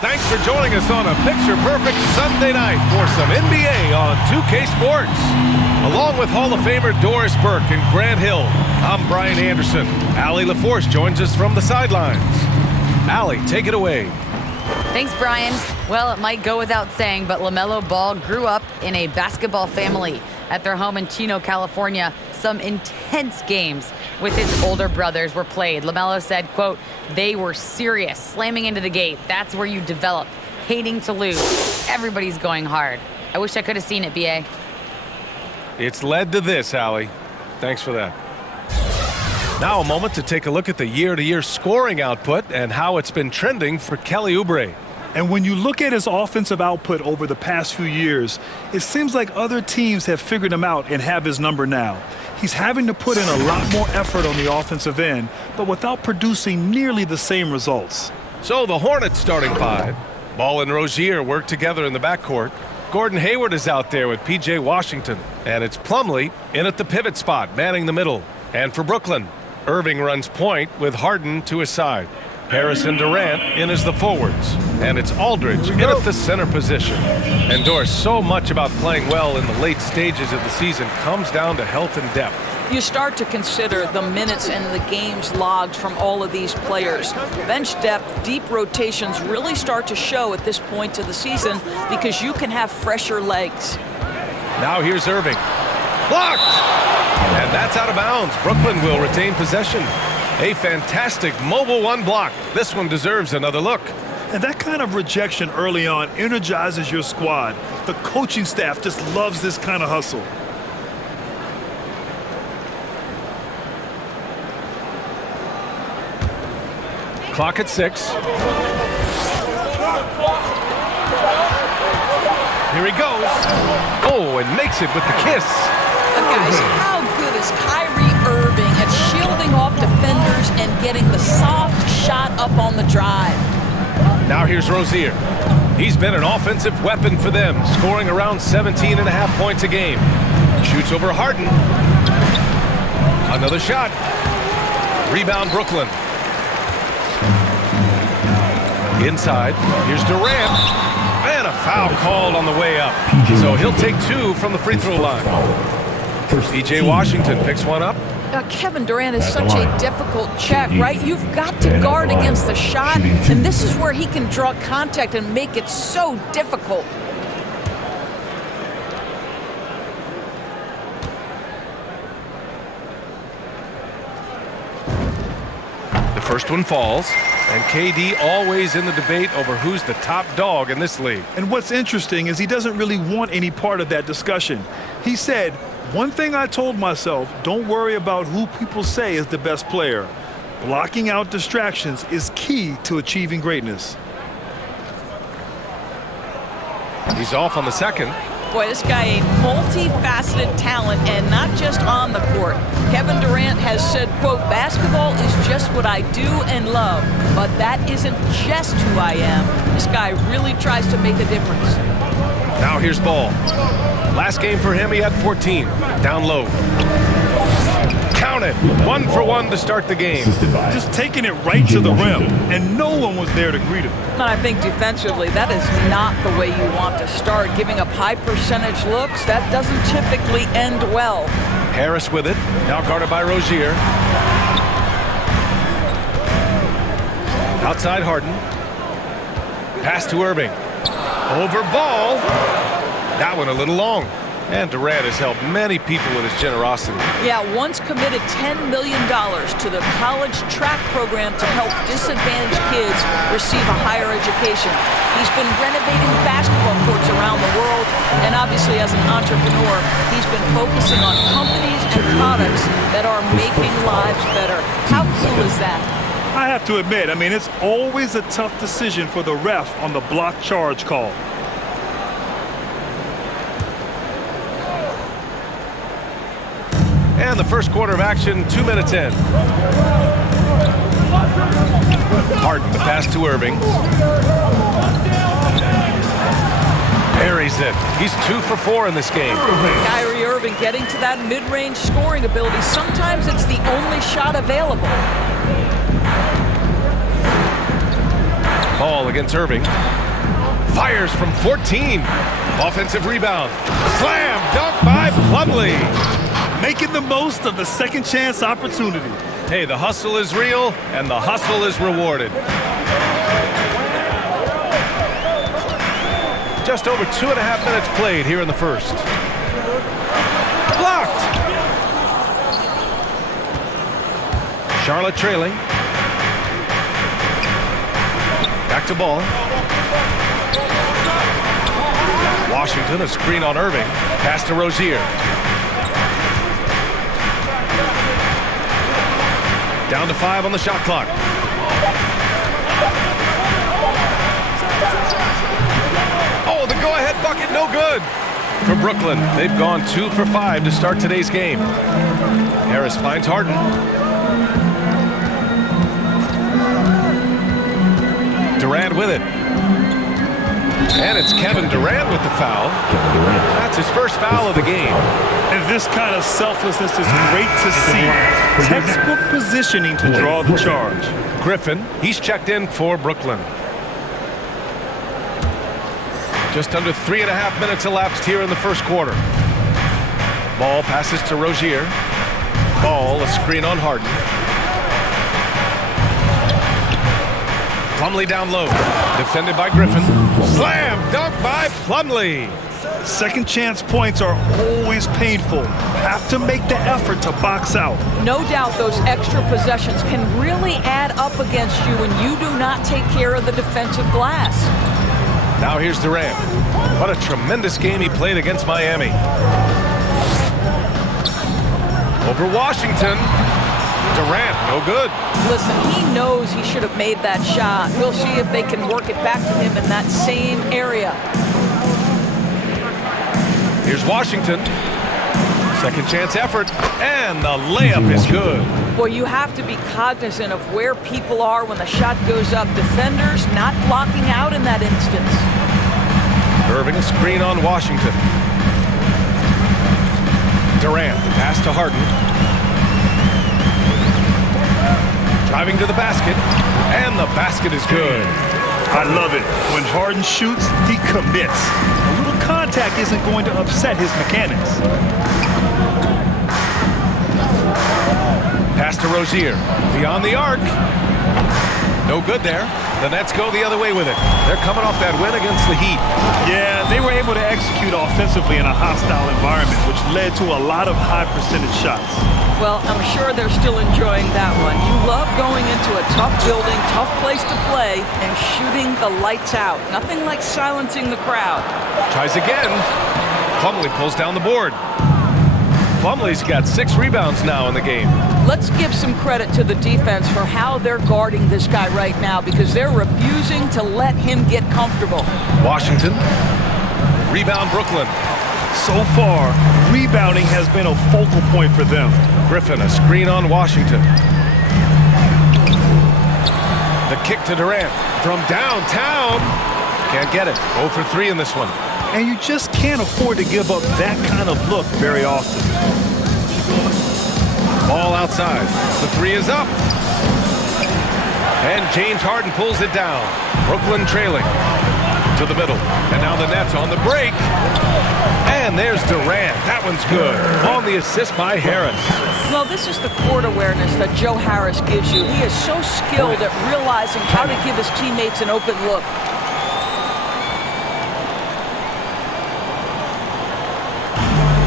Thanks for joining us on a picture-perfect Sunday night for some NBA on 2K Sports. Along with Hall of Famer Doris Burke and Grant Hill, I'm Brian Anderson. Allie LaForce joins us from the sidelines. Allie, take it away. Thanks, Brian. Well, it might go without saying, but LaMelo Ball grew up in a basketball family. At their home in Chino, California, some intense games with his older brothers were played. LaMelo said, quote, "They were serious, slamming into the gate. That's where you develop, hating to lose. Everybody's going hard." I wish I could have seen it, B.A. It's led to this, Allie. Thanks for that. Now a moment to take a look at the year-to-year scoring output and how it's been trending for Kelly Oubre. And when you look at his offensive output over the past few years, it seems like other teams have figured him out and have his number now. He's having to put in a lot more effort on the offensive end, but without producing nearly the same results. So the Hornets starting five. Ball and Rozier work together in the backcourt. Gordon Hayward is out there with P.J. Washington. And it's Plumlee in at the pivot spot, manning the middle. And for Brooklyn, Irving runs point with Harden to his side. Harris and Durant in as the forwards. And it's Aldridge in at the center position. And Doris, so much about playing well in the late stages of the season comes down to health and depth. You start to consider the minutes and the games logged from all of these players. Bench depth, deep rotations really start to show at this point of the season because you can have fresher legs. Now here's Irving. Blocked! And that's out of bounds. Brooklyn will retain possession. A fantastic mobile one block. This one deserves another look. And that kind of rejection early on energizes your squad. The coaching staff just loves this kind of hustle. Clock at 6. Here he goes. Oh, and makes it with the kiss. Guys, how good is Kyrie Irving at shielding off defenders and getting the soft shot up on the drive? Now here's Rozier. He's been an offensive weapon for them, scoring around 17.5 points a game. Shoots over Harden. Another shot. Rebound Brooklyn. Inside, here's Durant. And a foul called on the way up. So he'll take 2 from the free throw line. P.J. Washington picks one up. Kevin Durant is such a difficult check, right? You've got to guard against the shot, and this is where he can draw contact and make it so difficult. The first one falls, and KD always in the debate over who's the top dog in this league. And what's interesting is he doesn't really want any part of that discussion. He said, "One thing I told myself, don't worry about who people say is the best player. Blocking out distractions is key to achieving greatness." He's off on the second. Boy, this guy a multifaceted talent, and not just on the court. Kevin Durant has said, quote, "Basketball is just what I do and love, but that isn't just who I am." This guy really tries to make a difference. Now here's Ball. Last game for him, he had 14. Down low. Counted. 1 for 1 to start the game. Just taking it right to the rim, and no one was there to greet him. And I think defensively, that is not the way you want to start. Giving up high percentage looks, that doesn't typically end well. Harris with it. Now guarded by Rozier. Outside Harden. Pass to Irving. Over Ball. That one a little long. And Durant has helped many people with his generosity. Yeah, once committed $10 million to the college track program to help disadvantaged kids receive a higher education. He's been renovating basketball courts around the world, and obviously as an entrepreneur, he's been focusing on companies and products that are making lives better. How cool is that? I have to admit, it's always a tough decision for the ref on the block charge call. And the first quarter of action, 2 minutes in. Harden, the pass to Irving. Buries it. He's 2 for 4 in this game. Kyrie Irving getting to that mid-range scoring ability. Sometimes it's the only shot available. Ball against Irving. Fires from 14. Offensive rebound. Slam dunk by Plumlee. Making the most of the second chance opportunity. Hey, the hustle is real, and the hustle is rewarded. Just over 2.5 minutes played here in the first. Blocked. Charlotte trailing. Back to ball. Washington, a screen on Irving. Pass to Rozier. Down to 5 on the shot clock. Oh, the go-ahead bucket, no good. For Brooklyn, they've gone 2 for 5 to start today's game. Harris finds Harden. Durant with it. And it's Kevin Durant with the foul. That's his first foul of the game. And this kind of selflessness is great to see. Textbook positioning to draw the charge. Griffin, he's checked in for Brooklyn. Just under 3.5 minutes elapsed here in the first quarter. Ball passes to Rozier. Ball, a screen on Harden. Plumlee down low. Defended by Griffin. Slam dunk by Plumlee. Second chance points are always painful. Have to make the effort to box out. No doubt those extra possessions can really add up against you when you do not take care of the defensive glass. Now here's Durant. What a tremendous game he played against Miami. Over Washington. Durant, no good. Listen, he knows he should have made that shot. We'll see if they can work it back to him in that same area. Here's Washington. Second chance effort, and the layup is good. Boy, you have to be cognizant of where people are when the shot goes up. Defenders not blocking out in that instance. Irving, a screen on Washington. Durant, pass to Harden. Driving to the basket, and the basket is good. I love it. When Harden shoots, he commits. A little contact isn't going to upset his mechanics. Pass to Rozier. Beyond the arc. No good there. The Nets go the other way with it. They're coming off that win against the Heat. Yeah, they were able to execute offensively in a hostile environment, which led to a lot of high percentage shots. Well, I'm sure they're still enjoying that one. You love going into a tough building, tough place to play, and shooting the lights out. Nothing like silencing the crowd. Tries again. Plumlee pulls down the board. Plumlee's got 6 rebounds now in the game. Let's give some credit to the defense for how they're guarding this guy right now, because they're refusing to let him get comfortable. Washington. Rebound Brooklyn. So far, rebounding has been a focal point for them. Griffin, a screen on Washington. The kick to Durant from downtown. Can't get it. 0 for 3 in this one. And you just can't afford to give up that kind of look very often. Ball outside. The 3 is up. And James Harden pulls it down. Brooklyn trailing to the middle. And now the Nets on the break. And there's Durant. That one's good. On the assist by Harris. Well, this is the court awareness that Joe Harris gives you. He is so skilled at realizing how to give his teammates an open look.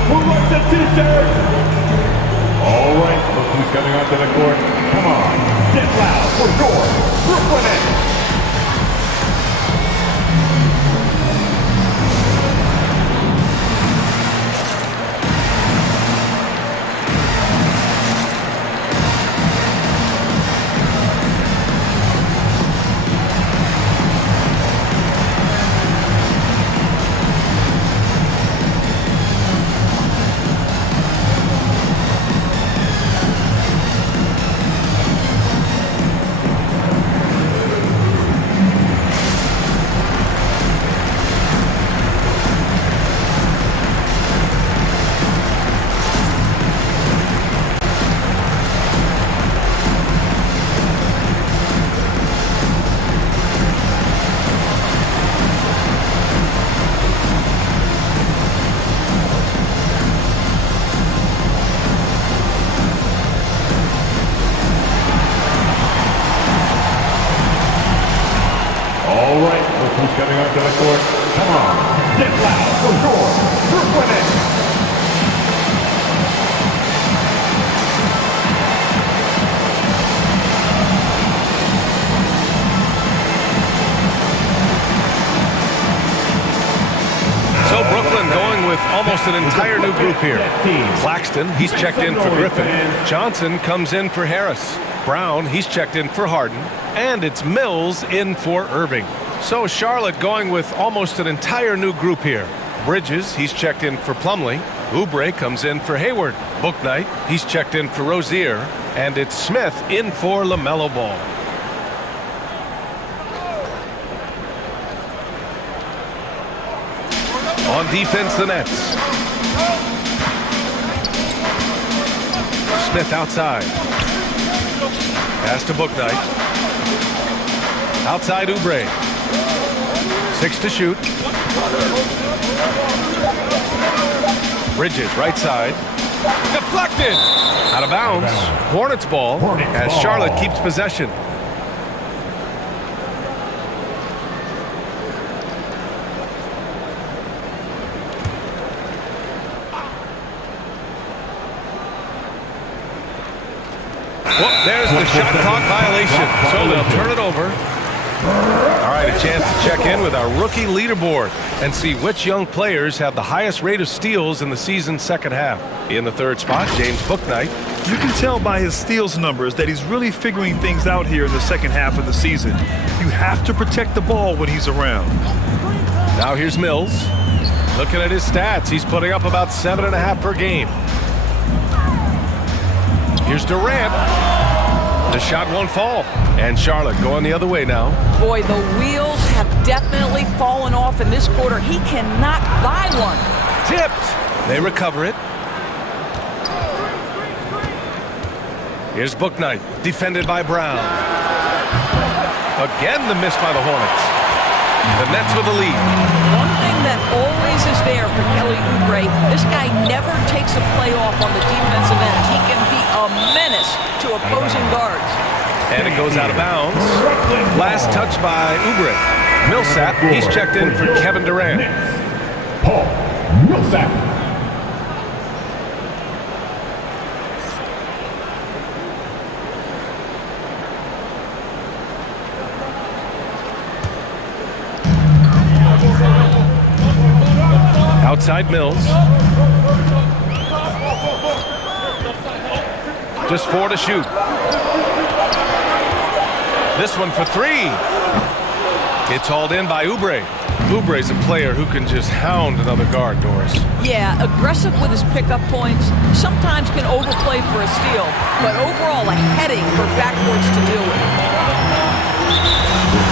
Who wants a t-shirt? All right, look who's coming onto the court. Come on, get loud for your Brooklyn Nets. who's coming onto the court. Come on, get loud for your Brooklyn Nets. So Brooklyn going with almost an entire new group here. Claxton, he's checked in for Griffin. Johnson comes in for Harris. Brown, he's checked in for Harden. And it's Mills in for Irving. So Charlotte going with almost an entire new group here. Bridges, he's checked in for Plumlee. Oubre comes in for Hayward. Bouknight, he's checked in for Rozier. And it's Smith in for LaMelo Ball. On defense, the Nets. Smith outside. Pass to Bouknight. Outside Oubre. 6 to shoot. Bridges, right side. Deflected! Out of bounds. Hornets ball as Charlotte keeps possession. Well, there's the shot clock violation, so they'll turn it over. All right, a chance to check in with our rookie leaderboard and see which young players have the highest rate of steals in the season's second half. In the third spot, James Bouknight. You can tell by his steals numbers that he's really figuring things out here in the second half of the season. You have to protect the ball when he's around. Now here's Mills. Looking at his stats, he's putting up about 7.5 per game. Here's Durant. The shot won't fall. And Charlotte going the other way now. Boy, the wheels have definitely fallen off in this quarter. He cannot buy one. Tipped. They recover it. Here's Bouknight, defended by Brown. Again, the miss by the Hornets. The Nets with the lead. One thing that always is there for Kelly Oubre, this guy never takes a play off on the defensive end. He can be a menace to opposing guards. And it goes out of bounds. Last touch by Oubre. Millsap, he's checked in for Kevin Durant. Paul Millsap. Outside Mills. Just 4 to shoot. This one for 3. It's hauled in by Oubre. Oubre's a player who can just hound another guard, Doris. Yeah, aggressive with his pickup points. Sometimes can overplay for a steal, but overall a headache for backcourts to deal with.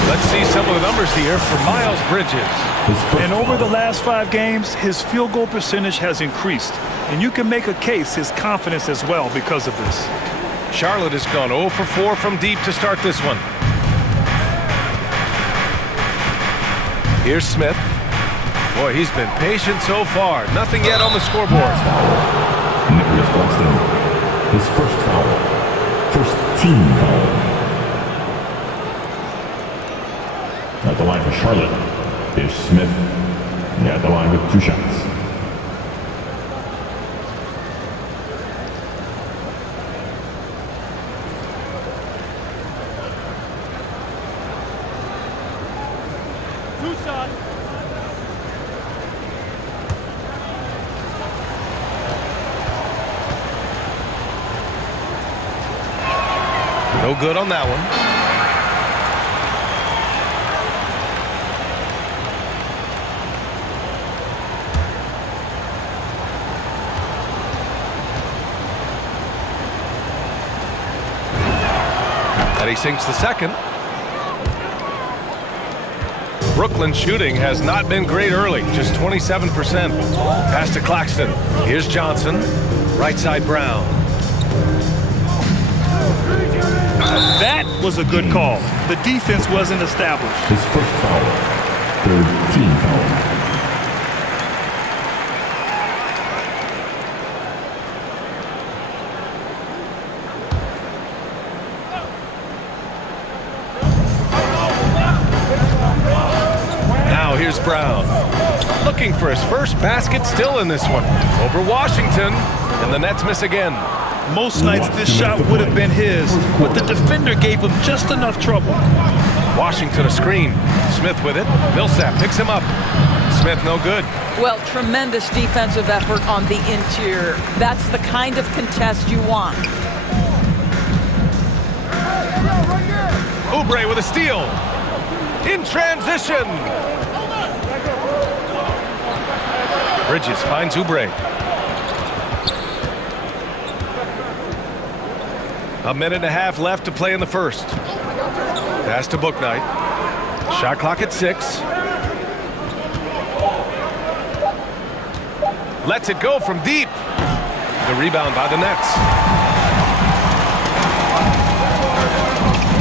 Let's see some of the numbers here for Miles Bridges. And over the last 5 games, his field goal percentage has increased. And you can make a case his confidence as well because of this. Charlotte has gone 0 for 4 from deep to start this one. Here's Smith. Boy, he's been patient so far. Nothing yet on the scoreboard. Nicholas Claxton, his first foul. First team foul. At the line for Charlotte is Smith. At the line with 2 shots. No good on that one. And he sinks the second. Brooklyn's shooting has not been great early, just 27%. Pass to Claxton. Here's Johnson. Right side Brown. That was a good call. The defense wasn't established. His first foul. Third team foul. Here's Brown. Looking for his first basket still in this one. Over Washington, and the Nets miss again. Most nights this shot would have been his, but the defender gave him just enough trouble. Washington a screen. Smith with it. Millsap picks him up. Smith no good. Well, tremendous defensive effort on the interior. That's the kind of contest you want. Oubre with a steal. In transition. Bridges finds Oubre. A minute and a half left to play in the first. Pass to Bouknight. Shot clock at 6. Lets it go from deep. The rebound by the Nets.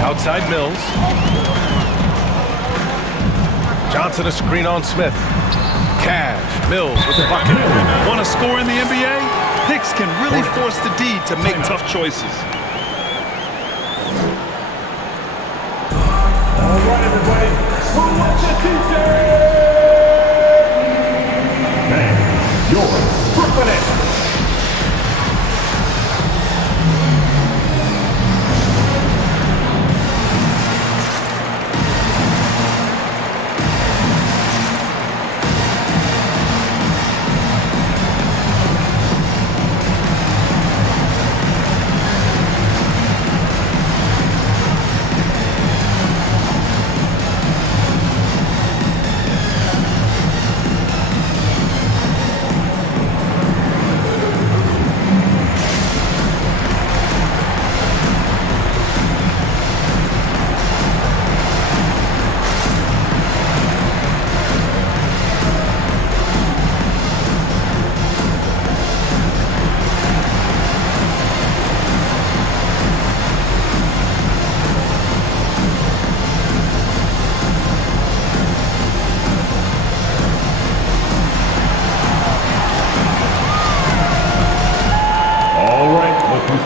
Outside Mills. Johnson a screen on Smith. Cash. Mills with the bucket. Want to score in the NBA? Picks can really force the D to make tough choices. All right, everybody. Who wants a t-shirt? And your Brooklyn Nets.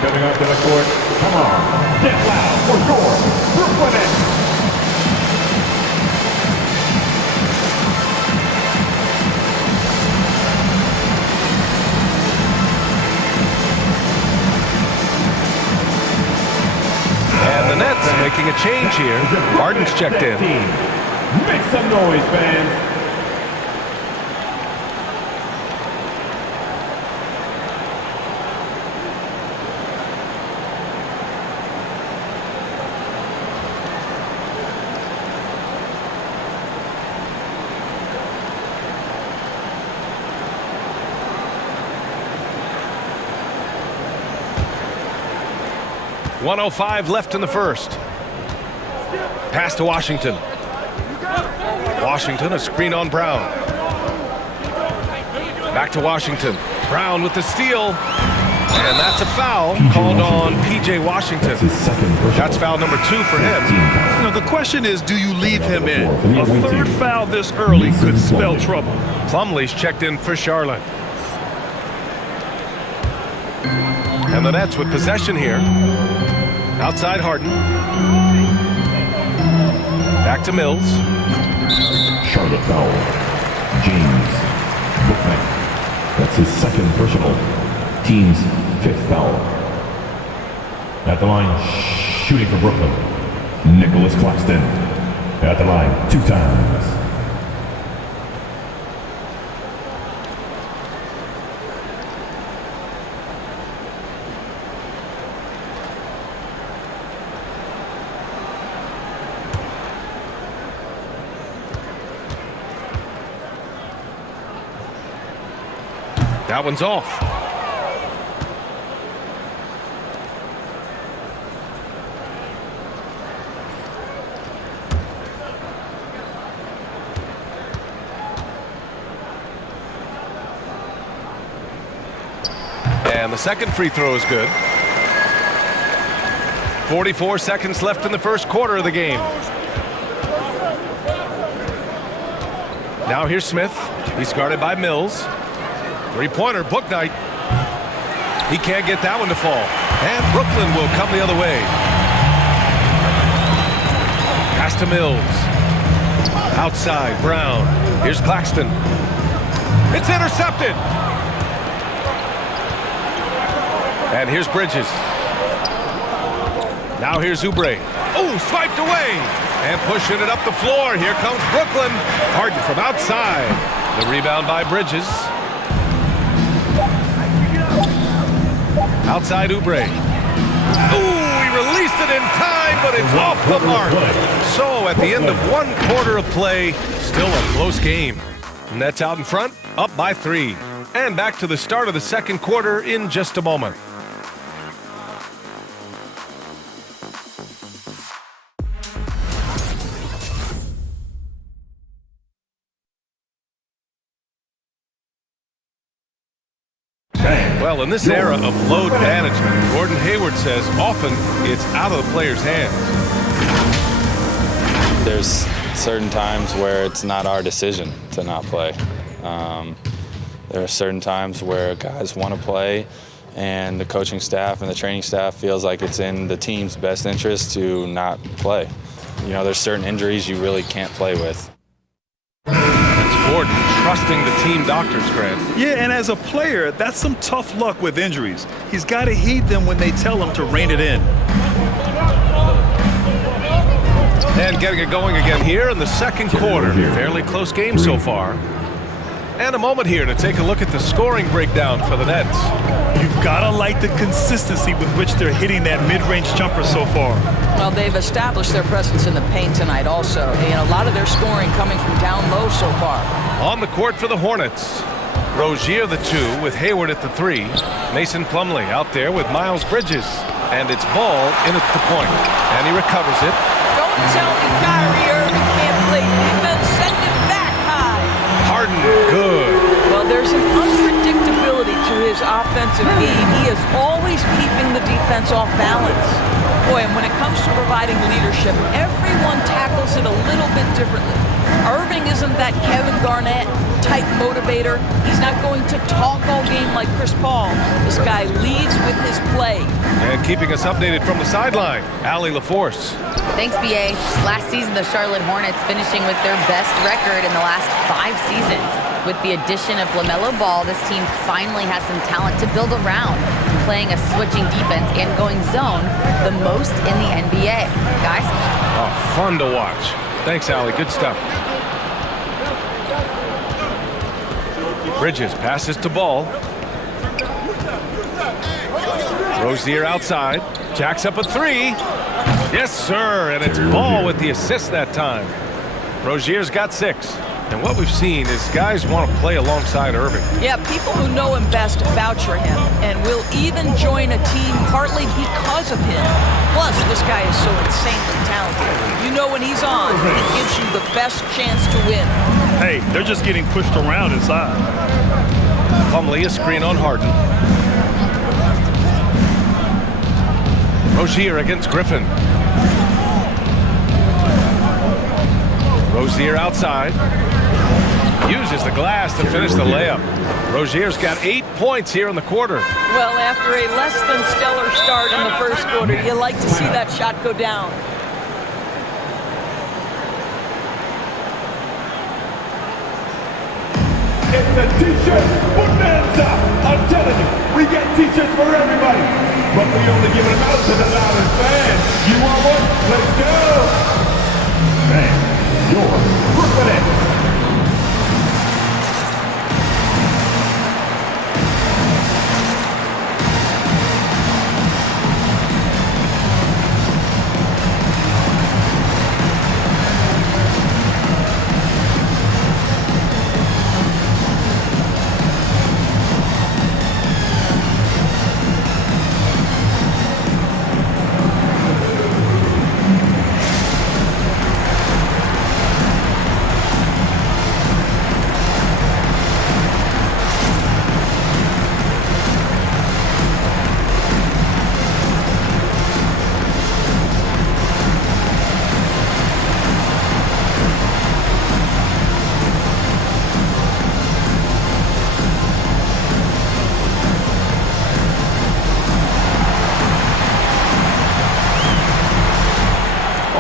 Coming up to the court, come on, get loud for your Brooklyn Nets. And the Nets making a change here. Harden's checked in. Make some noise, fans. .105 left in the first. Pass to Washington. Washington, a screen on Brown. Back to Washington. Brown with the steal. And that's a foul called on P.J. Washington. That's foul number 2 for him. You know, the question is, do you leave him in? A third foul this early could spell trouble. Plumlee's checked in for Charlotte. And the Nets with possession here. Outside Harden. Back to Mills. Charlotte foul. James Bouknight. That's his second personal. Team's 5th foul. At the line, shooting for Brooklyn, Nicholas Claxton. At the line, 2 times. That one's off. And the second free throw is good. 44 seconds left in the first quarter of the game. Now here's Smith. He's guarded by Mills. Three-pointer, Bouknight. He can't get that one to fall. And Brooklyn will come the other way. Pass to Mills. Outside, Brown. Here's Claxton. It's intercepted. And here's Bridges. Now here's Oubre. Oh, swiped away. And pushing it up the floor. Here comes Brooklyn. Harden from outside. The rebound by Bridges. Outside Oubre. Ooh, he released it in time, but it's off the mark. So at the end of 1 quarter of play, still a close game. Nets out in front, up by 3. And back to the start of the second quarter in just a moment. Well, in this era of load management, Gordon Hayward says often it's out of the player's hands. There's certain times where it's not our decision to not play. There are certain times where guys want to play and the coaching staff and the training staff feels like it's in the team's best interest to not play. You know, there's certain injuries you really can't play with. Gordon trusting the team doctors, Grant. Yeah, and as a player, that's some tough luck with injuries. He's got to heed them when they tell him to rein it in. And getting it going again here in the second quarter. Fairly close game so far. And a moment here to take a look at the scoring breakdown for the Nets. You've got to like the consistency with which they're hitting that mid-range jumper so far. Well, they've established their presence in the paint tonight also. And a lot of their scoring coming from down low so far. On the court for the Hornets. Rozier the 2 with Hayward at the 3. Mason Plumlee out there with Miles Bridges. And it's Ball in at the point. And he recovers it. Don't tell me Kyrie Irving can't play defense. Send him back high. Harden, good. Well, there's an unpredictability to his offensive game. He is always keeping the defense off balance. Boy, and when it comes to providing leadership, everyone tackles it a little bit differently. Irving isn't that Kevin Garnett type motivator. He's not going to talk all game like Chris Paul. This guy leads with his play. And keeping us updated from the sideline, Allie LaForce. Thanks, BA. Last season, the Charlotte Hornets finishing with their best record in the last 5 seasons. With the addition of LaMelo Ball, this team finally has some talent to build around, playing a switching defense and going zone the most in the NBA. Guys? Oh, fun to watch. Thanks, Allie. Good stuff. Bridges passes to Ball. Rozier outside. Jacks up a 3. Yes, sir. And it's Ball with the assist that time. Rozier's got 6. And what we've seen is guys want to play alongside Irving. Yeah, people who know him best vouch for him and will even join a team partly because of him. Plus, this guy is so insanely talented. You know when he's on, it gives you the best chance to win. Hey, they're just getting pushed around inside. Plumlee, a screen on Harden. Rozier against Griffin. Rozier outside. Uses the glass to finish the layup. Rozier's got 8 points here in the quarter. Well, after a less than stellar start in the first quarter, you like to see that shot go down. It's a t-shirt bonanza. I'm telling you, we got t-shirts for everybody. But we only give them out to the loudest fans. You want one? Let's go. Man, you're Brooklyn Nets.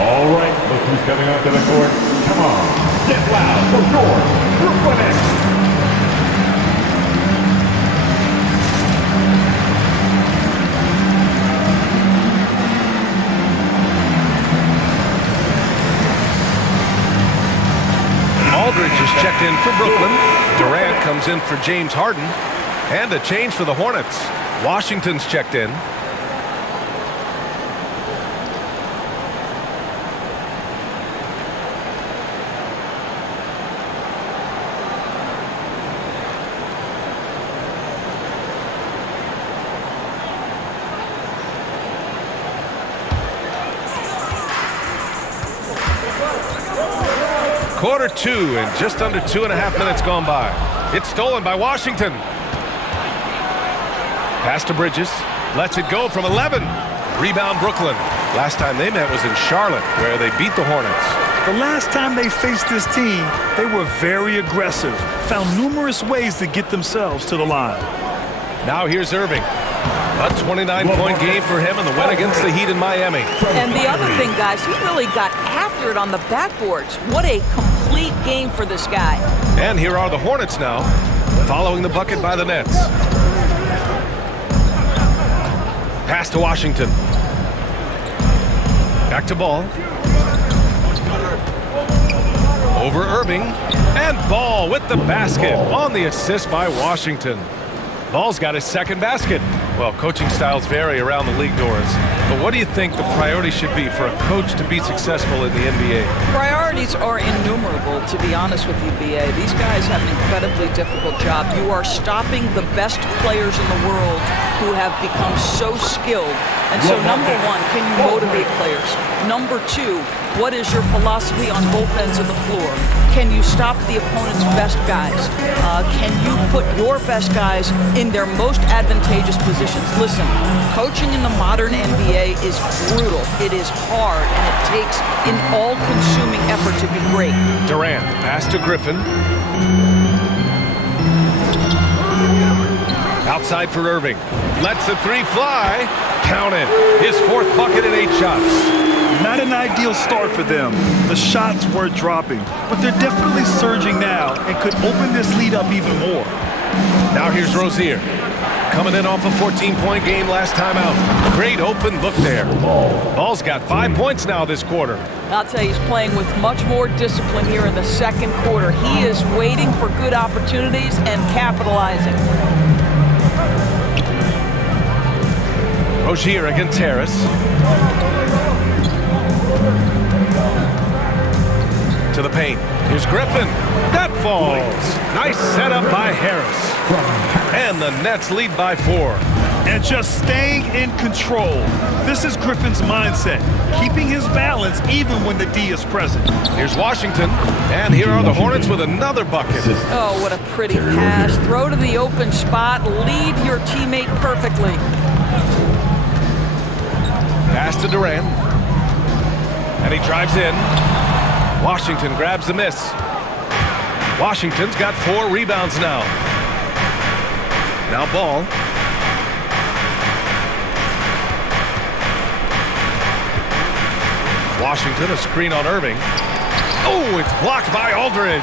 All right, look who's coming onto the court. Come on, Get loud for your Brooklyn Nets. Aldridge is checked in for Brooklyn. Durant comes in for James Harden. And a change for the Hornets. Washington's checked in. Quarter 2 and just under 2.5 minutes gone by. It's stolen by Washington. Pass to Bridges. Lets it go from 11. Rebound Brooklyn. Last time they met was in Charlotte, where they beat the Hornets. The last time they faced this team, they were very aggressive, found numerous ways to get themselves to the line. Now here's Irving. A 29-point game for him in the win against the Heat in Miami. And the other thing, guys, he really got after it on the backboards. What a complete game for this guy. And here are the Hornets now, following the bucket by the Nets. Pass to Washington. Back to Ball. Over Irving. And Ball with the basket on the assist by Washington. Ball's got his second basket. Well, coaching styles vary around the league doors. But what do you think the priority should be for a coach to be successful in the NBA? Priorities are innumerable, to be honest with you, BA. These guys have an incredibly difficult job. You are stopping the best players in the world who have become so skilled. And so, number one, can you motivate players? Number two, what is your philosophy on both ends of the floor? Can you stop the opponent's best guys? Can you put your best guys in their most advantageous positions? Listen, coaching in the modern NBA is brutal. It is hard, and it takes an all-consuming effort to be great. Durant, pass to Griffin. Outside for Irving. Lets the three fly. Count it. His fourth bucket in 8 shots. Not an ideal start for them. The shots were dropping, but they're definitely surging now and could open this lead up even more. Now here's Rozier. Coming in off a 14-point game last time out. Great open look there. Ball's got 5 points now this quarter. I'll tell you, he's playing with much more discipline here in the second quarter. He is waiting for good opportunities and capitalizing. Rozier against Harris. To the paint. Here's Griffin. That falls. Nice setup by Harris. And the Nets lead by 4. And just staying in control. This is Griffin's mindset, keeping his balance even when the D is present. Here's Washington. And here are the Hornets with another bucket. Oh, what a pretty pass. Throw to the open spot. Lead your teammate perfectly. Pass to Durant. And he drives in. Washington grabs the miss. Washington's got 4 rebounds now. Now Ball. Washington, a screen on Irving. Oh, it's blocked by Aldridge.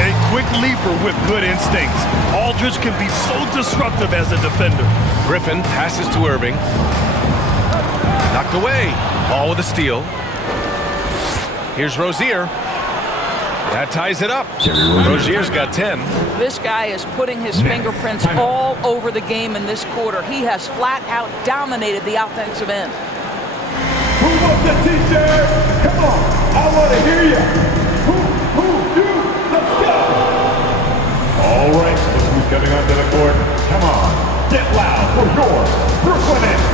A quick leaper with good instincts. Aldridge can be so disruptive as a defender. Griffin passes to Irving. Knocked away. Ball with a steal. Here's Rozier. That ties it up. Rozier's got 10. This guy is putting his fingerprints all over the game in this quarter. He has flat out dominated the offensive end. Who wants a t-shirt? Come on, I want to hear you. You, let's go. All right, look who's coming onto the court. Come on, get loud for your Brooklyn Nets.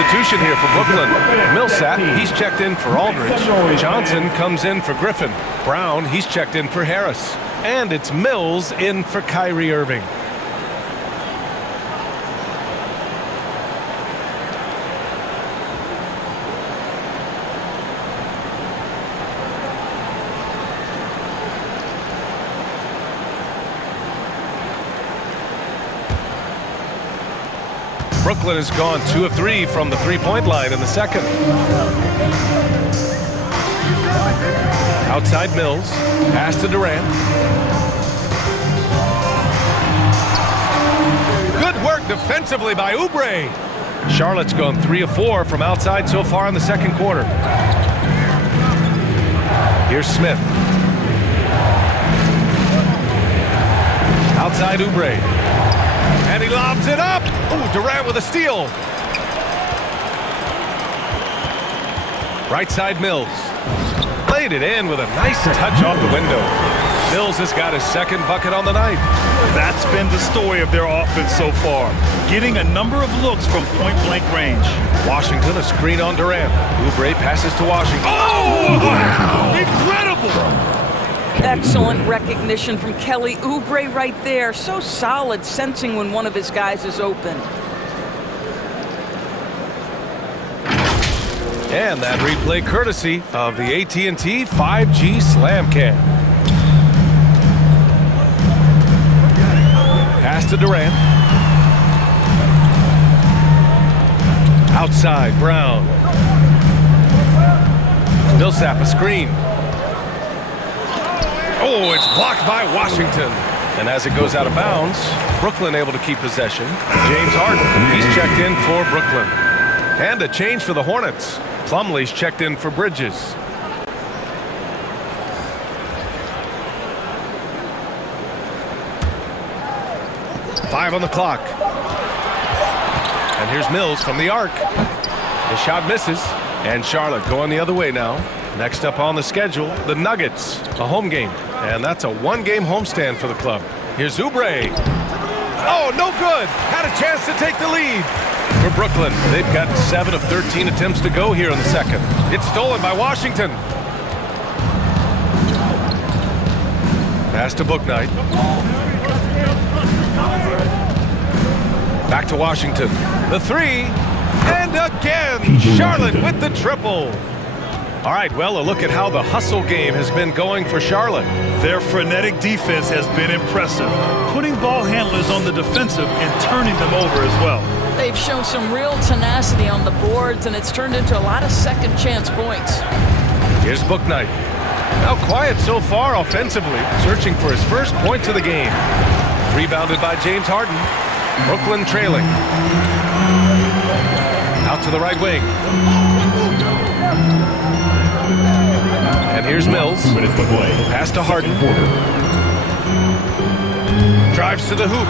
substitution here for Brooklyn. Millsap, he's checked in for Aldridge. Johnson comes in for Griffin. Brown, he's checked in for Harris. And it's Mills in for Kyrie Irving. Brooklyn has gone 2 of 3 from the three-point line in the second. Outside Mills, pass to Durant. Good work defensively by Oubre. Charlotte's gone 3 of 4 from outside so far in the second quarter. Here's Smith. Outside Oubre. And he lobs it up. Ooh, Durant with a steal. Right side Mills. Played it in with a nice touch off the window. Mills has got his second bucket on the night. That's been the story of their offense so far. Getting a number of looks from point-blank range. Washington, a screen on Durant. Oubre passes to Washington. Oh, wow! Incredible! Excellent recognition from Kelly Oubre right there. So solid, sensing when one of his guys is open. And that replay courtesy of the AT&T 5G Slam Cam. Pass to Durant. Outside, Brown. Millsap, a screen. Oh, it's blocked by Washington. And as it goes out of bounds, Brooklyn able to keep possession. James Harden, he's checked in for Brooklyn. And a change for the Hornets. Plumlee's checked in for Bridges. Five on the clock. And here's Mills from the arc. The shot misses. And Charlotte going the other way now. Next up on the schedule, the Nuggets, a home game. And that's a one-game homestand for the club. Here's Oubre. Oh, no good. Had a chance to take the lead. For Brooklyn, they've got 7 of 13 attempts to go here in the second. It's stolen by Washington. Pass to Bouknight. Back to Washington. The three. And again, Charlotte with the triple. All right, well, a look at how the hustle game has been going for Charlotte. Their frenetic defense has been impressive, putting ball handlers on the defensive and turning them over as well. They've shown some real tenacity on the boards, and it's turned into a lot of second chance points. Here's Bouknight. Now quiet so far offensively, searching for his first points of the game. Rebounded by James Harden. Brooklyn trailing. Out to the right wing. And here's Mills. Pass to Harden. Drives to the hoop.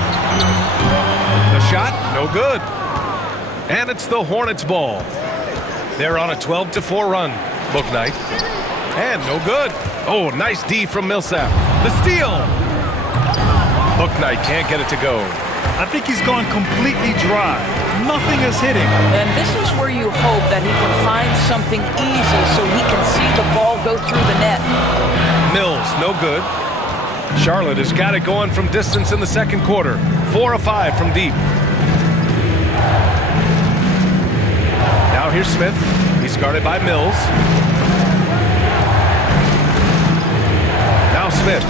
The shot, no good. And it's the Hornets ball. They're on a 12-4 run. Bouknight. And no good. Oh, nice D from Millsap. The steal. Bouknight can't get it to go. I think he's gone completely dry. Nothing is hitting. And this is where you hope that he can find something easy so he can see the ball go through the net. Mills, no good. Charlotte has got it going from distance in the second quarter. 4 of 5 from deep. Now here's Smith. He's guarded by Mills. Now Smith.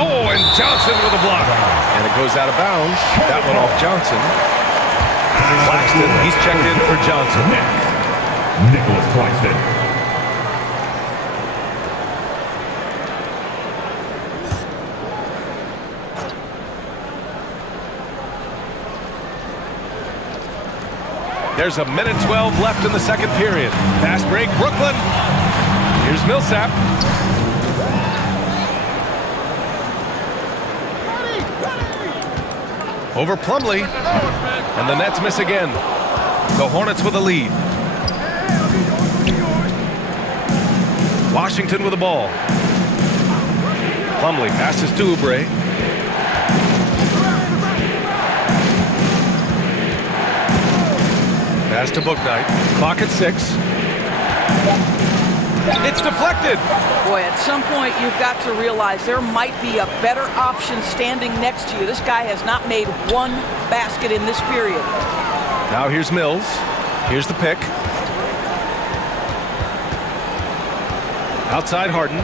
Oh, and Johnson with a block. And it goes out of bounds. That one off Johnson. Claxton, he's checked in for Johnson. Nicholas Claxton. There's a minute 12 left in the second period. Fast break, Brooklyn. Here's Millsap. Over Plumlee. And the Nets miss again. The Hornets with a lead. Washington with the ball. Plumlee passes to Oubre. Pass to Bouknight. Clock at 6. It's deflected. Boy, at some point you've got to realize there might be a better option standing next to you. This guy has not made one basket in this period. Now here's Mills. Here's the pick. Outside Harden.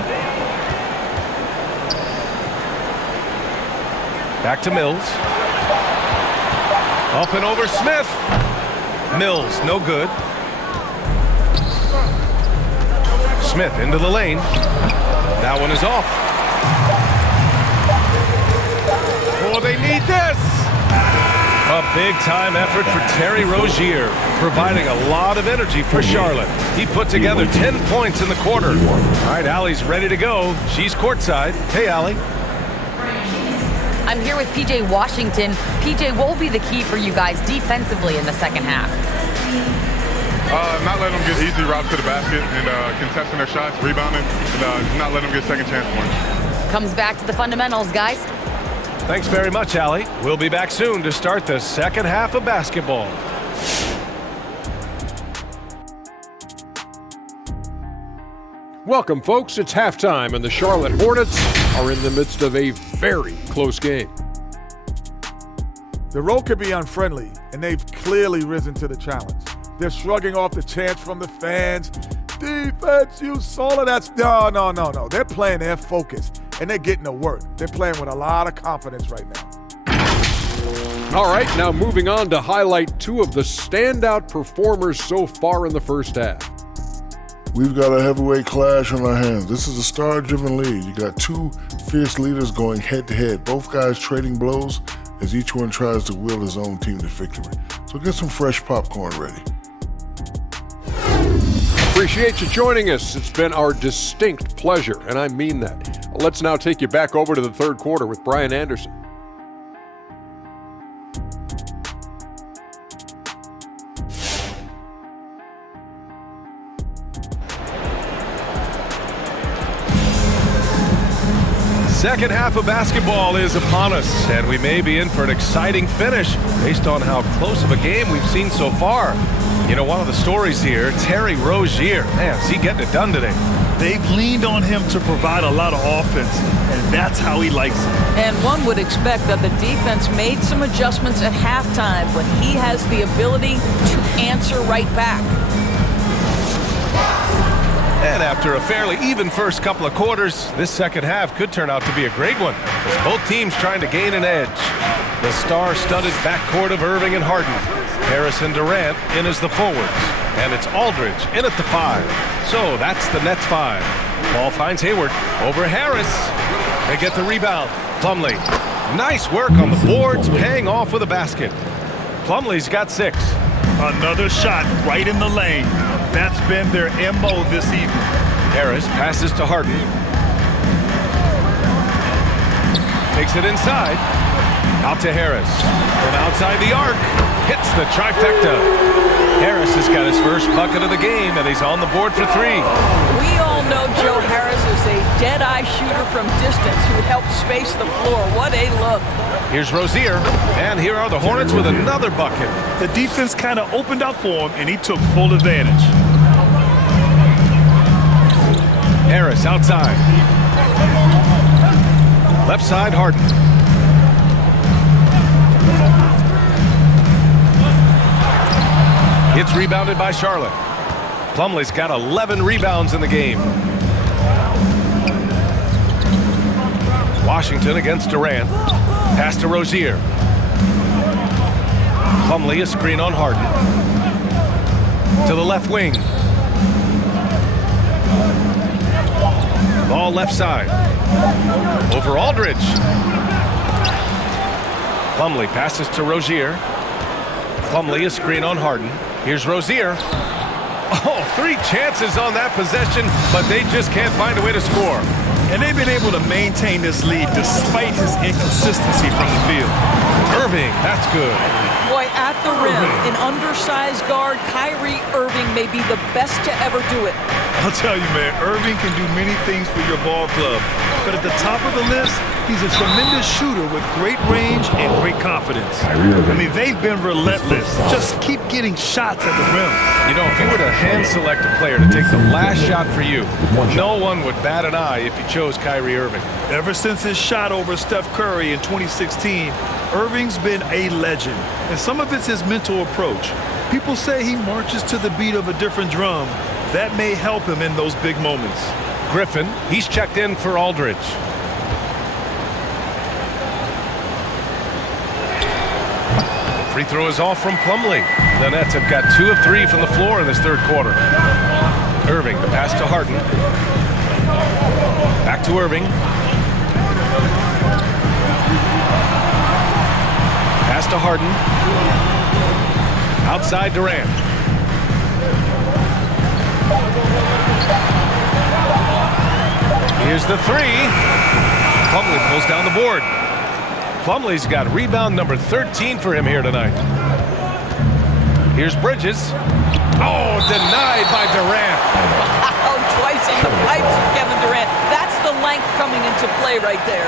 Back to Mills. Up and over Smith. Mills, no good. Smith into the lane. That one is off. Oh, they need this. A big-time effort for Terry Rozier, providing a lot of energy for Charlotte. He put together 10 points in the quarter. All right, Allie's ready to go. She's courtside. Hey, Allie. I'm here with P.J. Washington. P.J., what will be the key for you guys defensively in the second half? Not letting them get easy routes to the basket and contesting their shots, rebounding, and not letting them get second chance points. Comes back to the fundamentals, guys. Thanks very much, Allie. We'll be back soon to start the second half of basketball. Welcome, folks. It's halftime, and the Charlotte Hornets are in the midst of a very close game. The road could be unfriendly, and they've clearly risen to the challenge. They're shrugging off the chants from the fans. Defense, you solid. That's no. They're playing their focus, and they're getting to work. They're playing with a lot of confidence right now. All right, now moving on to highlight two of the standout performers so far in the first half. We've got a heavyweight clash on our hands. This is a star-driven league. You got two fierce leaders going head-to-head, both guys trading blows as each one tries to will his own team to victory. So get some fresh popcorn ready. Appreciate you joining us. It's been our distinct pleasure, and I mean that. Let's now take you back over to the third quarter with Brian Anderson. Second half of basketball is upon us, and we may be in for an exciting finish based on how close of a game we've seen so far. You know, one of the stories here, Terry Rozier, man, is he getting it done today? They've leaned on him to provide a lot of offense, and that's how he likes it. And one would expect that the defense made some adjustments at halftime, but he has the ability to answer right back. And after a fairly even first couple of quarters, this second half could turn out to be a great one, as both teams trying to gain an edge. The star-studded backcourt of Irving and Harden. Harris and Durant in as the forwards. And it's Aldridge in at the 5. So that's the Nets 5. Ball finds Hayward over Harris. They get the rebound. Plumlee. Nice work on the boards, paying off with a basket. Plumlee's got 6. Another shot right in the lane. That's been their MO this evening. Harris passes to Harden. Takes it inside. Out to Harris. From outside the arc. Hits the trifecta. Harris has got his first bucket of the game, and he's on the board for 3. We all know Joe Harris is a dead-eye shooter from distance who helps space the floor. What a look. Here's Rozier, and here are the Hornets with another bucket. The defense kind of opened up for him, and he took full advantage. Harris outside. Left side, Harden. It's rebounded by Charlotte. Plumlee's got 11 rebounds in the game. Washington against Durant. Pass to Rozier. Plumlee, a screen on Harden. To the left wing. Ball left side. Over Aldridge. Plumlee passes to Rozier. Plumlee, a screen on Harden. Here's Rozier. Oh, 3 chances on that possession, but they just can't find a way to score. And they've been able to maintain this lead despite his inconsistency from the field. Irving, that's good. Boy, at the rim, an undersized guard, Kyrie Irving may be the best to ever do it. I'll tell you, man, Irving can do many things for your ball club. but at the top of the list, he's a tremendous shooter with great range and great confidence. I mean, they've been relentless. Just keep getting shots at the rim. You know, if you were to hand select a player to take the last shot for you, no one would bat an eye if you chose Kyrie Irving. Ever since his shot over Steph Curry in 2016, Irving's been a legend, and some of it's his mental approach. People say he marches to the beat of a different drum. That may help him in those big moments. Griffin, he's checked in for Aldridge. The free throw is off from Plumlee. The Nets have got 2 of 3 from the floor in this third quarter. Irving, the pass to Harden. Back to Irving. Pass to Harden. Outside Durant. Here's the 3. Plumlee pulls down the board. Plumlee's got rebound number 13 for him here tonight. Here's Bridges. Oh, denied by Durant. Wow, twice on the pipes for Kevin Durant. That's the length coming into play right there.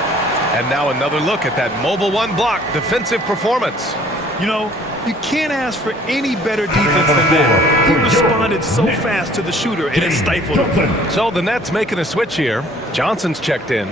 And now another look at that mobile one block defensive performance. You know, you can't ask for any better defense than that. He responded so fast to the shooter, and it stifled him. So the Nets making a switch here. Johnson's checked in.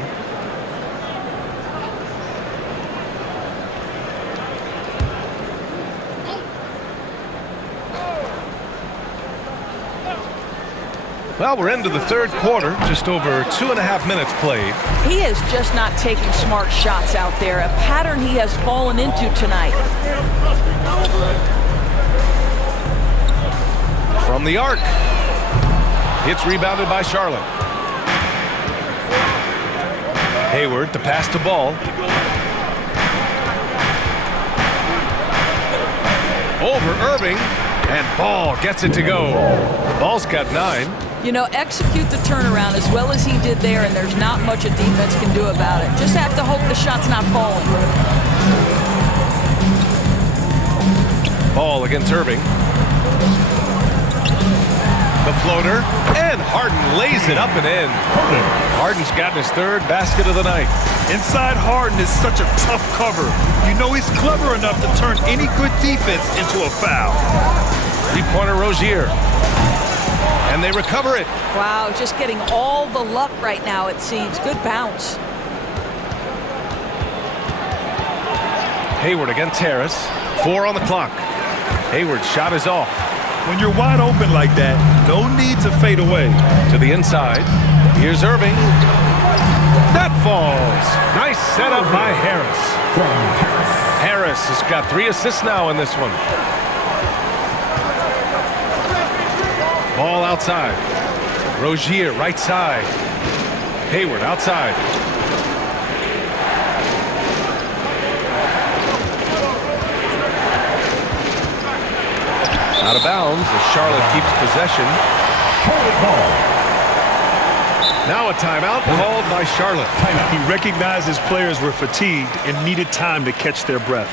Well, we're into the third quarter, just over 2.5 minutes played. He is just not taking smart shots out there, a pattern he has fallen into tonight. From the arc. It's rebounded by Charlotte. Hayward, the pass to Ball. Over Irving, and Ball gets it to go. Ball's got 9. You know, execute the turnaround as well as he did there, and there's not much a defense can do about it. Just have to hope the shot's not falling. Ball against Irving. The floater, and Harden lays it up and in. Harden's gotten his 3rd basket of the night. Inside Harden is such a tough cover. You know he's clever enough to turn any good defense into a foul. 3-pointer Rozier. And they recover it. Wow, just getting all the luck right now, it seems. Good bounce. Hayward against Harris. 4 on the clock. Hayward's shot is off. When you're wide open like that, no need to fade away. To the inside. Here's Irving. That falls. Nice setup by Harris. Harris has got 3 assists now in this one. Ball outside. Rozier right side. Hayward outside. Out of bounds as Charlotte keeps possession. Now a timeout called by Charlotte. He recognized his players were fatigued and needed time to catch their breath.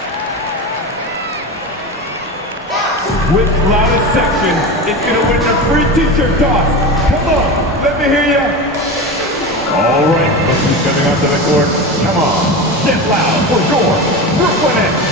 With loudest section is going to win the free t-shirt toss. Come on, let me hear you. All right, look who's coming onto the court. Come on, get loud for your Brooklyn Nets.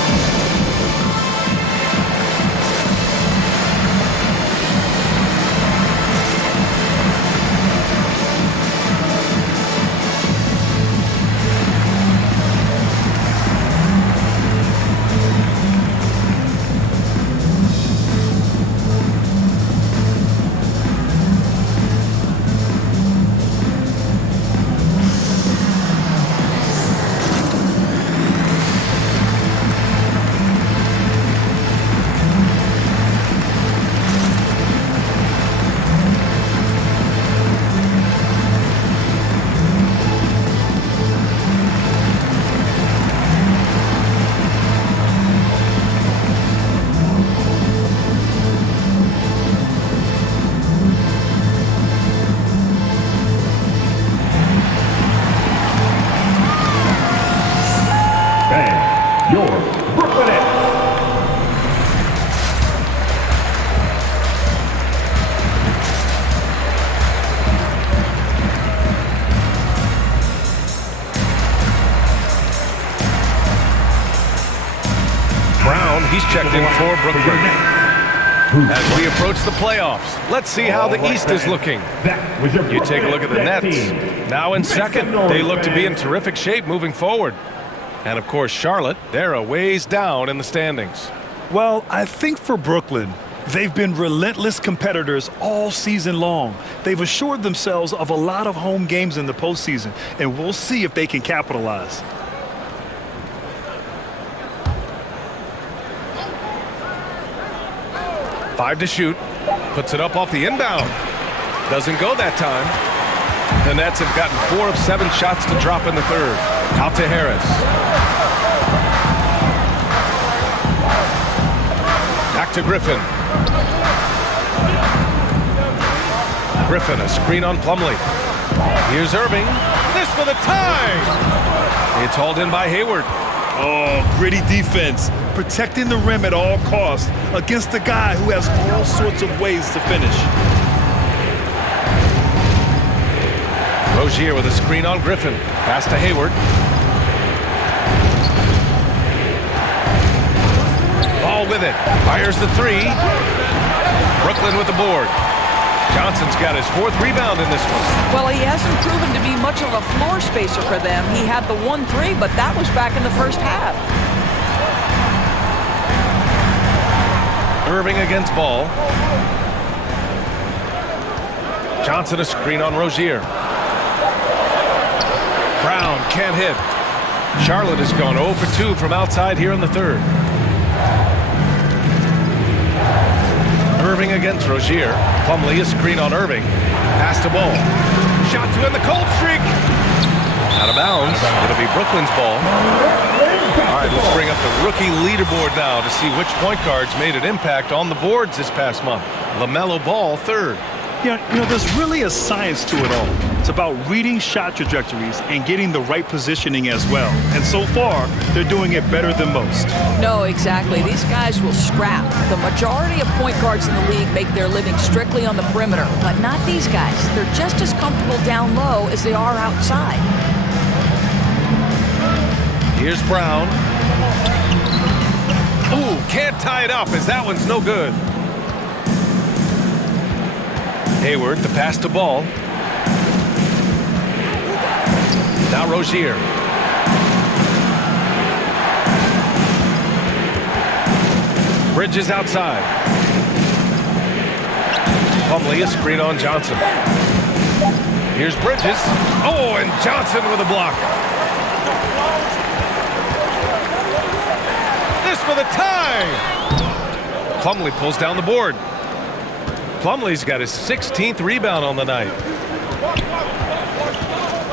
He's checked in for Brooklyn. As we approach the playoffs, let's see how the East is looking. You take a look at the Nets. Now in second, they look to be in terrific shape moving forward. And of course, Charlotte, they're a ways down in the standings. Well, I think for Brooklyn, they've been relentless competitors all season long. They've assured themselves of a lot of home games in the postseason, and we'll see if they can capitalize. Five to shoot. Puts it up off the inbound. Doesn't go that time. The Nets have gotten 4 of 7 shots to drop in the third. Out to Harris. Back to Griffin. Griffin, a screen on Plumlee. Here's Irving. This for the tie. It's hauled in by Hayward. Oh, gritty defense, protecting the rim at all costs against a guy who has all sorts of ways to finish. Rozier with a screen on Griffin. Pass to Hayward. Ball with it. Fires the three. Brooklyn with the board. Johnson's got his 4th rebound in this one. Well, he hasn't proven to be much of a floor spacer for them. He had the 1-3, but that was back in the first half. Irving against Ball. Johnson a screen on Rozier. Brown can't hit. Charlotte has gone 0 for 2 from outside here in the third. Irving against Rozier. Plumlee a screen on Irving. Pass to Ball. Shot to end the cold streak. Out of bounds. It'll be Brooklyn's ball. All right, let's bring up the rookie leaderboard now to see which point guards made an impact on the boards this past month. LaMelo Ball, 3rd. Yeah, there's really a science to it all. It's about reading shot trajectories and getting the right positioning as well. And so far, they're doing it better than most. No, exactly. These guys will scrap. The majority of point guards in the league make their living strictly on the perimeter, but not these guys. They're just as comfortable down low as they are outside. Here's Brown. Ooh, can't tie it up as that one's no good. Hayward, the pass to Ball. Now Rozier. Bridges outside. Plumlee a screen on Johnson. Here's Bridges. Oh, and Johnson with a block. This for the tie. Plumlee pulls down the board. Plumlee's got his 16th rebound on the night.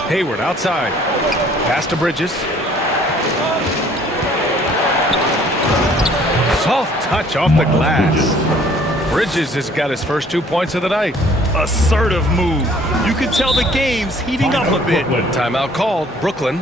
Hayward outside. Pass to Bridges. Soft touch off the glass. Bridges has got his first 2 points of the night. Assertive move. You can tell the game's heating up a bit. Timeout called, Brooklyn.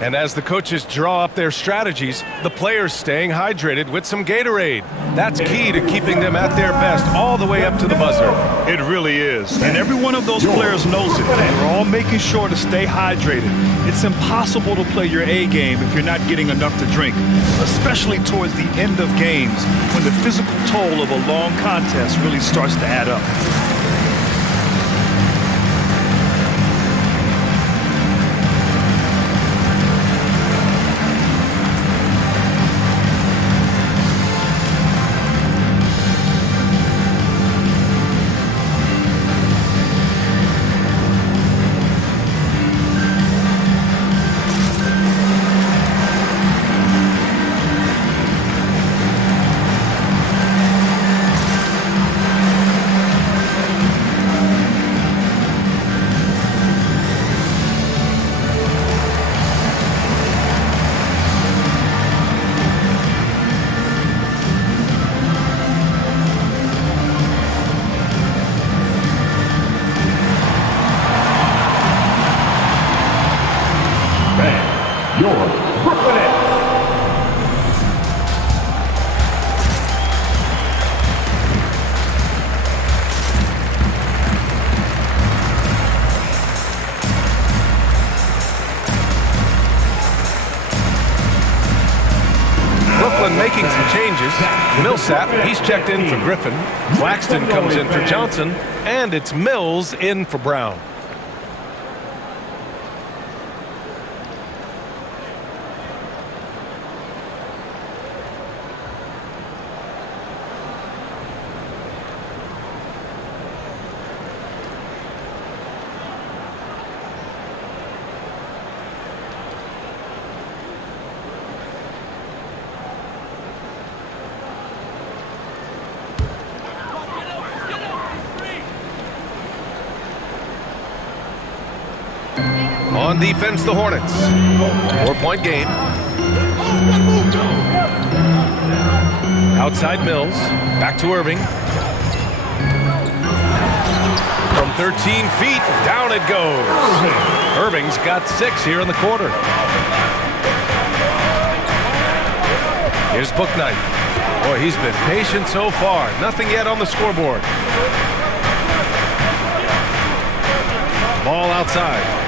And as the coaches draw up their strategies, the players staying hydrated with some Gatorade. That's key to keeping them at their best all the way up to the buzzer. It really is. And every one of those players knows it. They're all making sure to stay hydrated. It's impossible to play your A game if you're not getting enough to drink, especially towards the end of games when the physical toll of a long contest really starts to add up. your Brooklyn Nets. Brooklyn making making some changes. Millsap, he's checked in for Griffin. Claxton comes in for Johnson. And it's Mills in for Brown. On defense, the Hornets. 4-point game. Outside Mills. Back to Irving. From 13 feet, down it goes. Irving's got 6 here in the quarter. Here's Bouknight. Boy, he's been patient so far. Nothing yet on the scoreboard. Ball outside.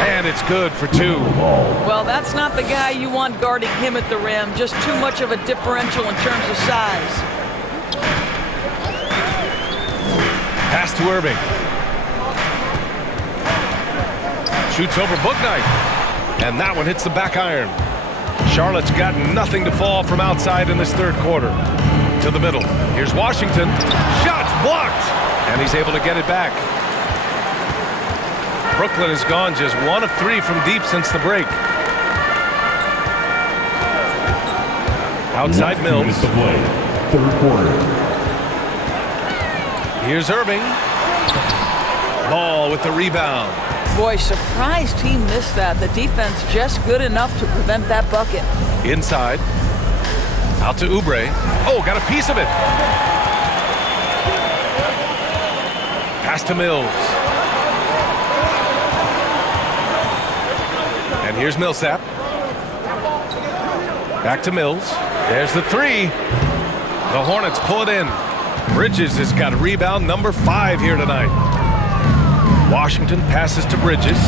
And it's good for 2. Well, that's not the guy you want guarding him at the rim. Just too much of a differential in terms of size. Pass to Irving. Shoots over Bouknight. And that one hits the back iron. Charlotte's got nothing to fall from outside in this third quarter. To the middle. Here's Washington. Shots blocked. And he's able to get it back. Brooklyn has gone just 1 of 3 from deep since the break. Outside Mills. Third quarter. Here's Irving. Ball with the rebound. Boy, surprised he missed that. The defense just good enough to prevent that bucket. Inside. Out to Oubre. Oh, got a piece of it. Pass to Mills. And here's Millsap. Back to Mills. There's the 3. The Hornets pull it in. Bridges has got a rebound number 5 here tonight. Washington passes to Bridges.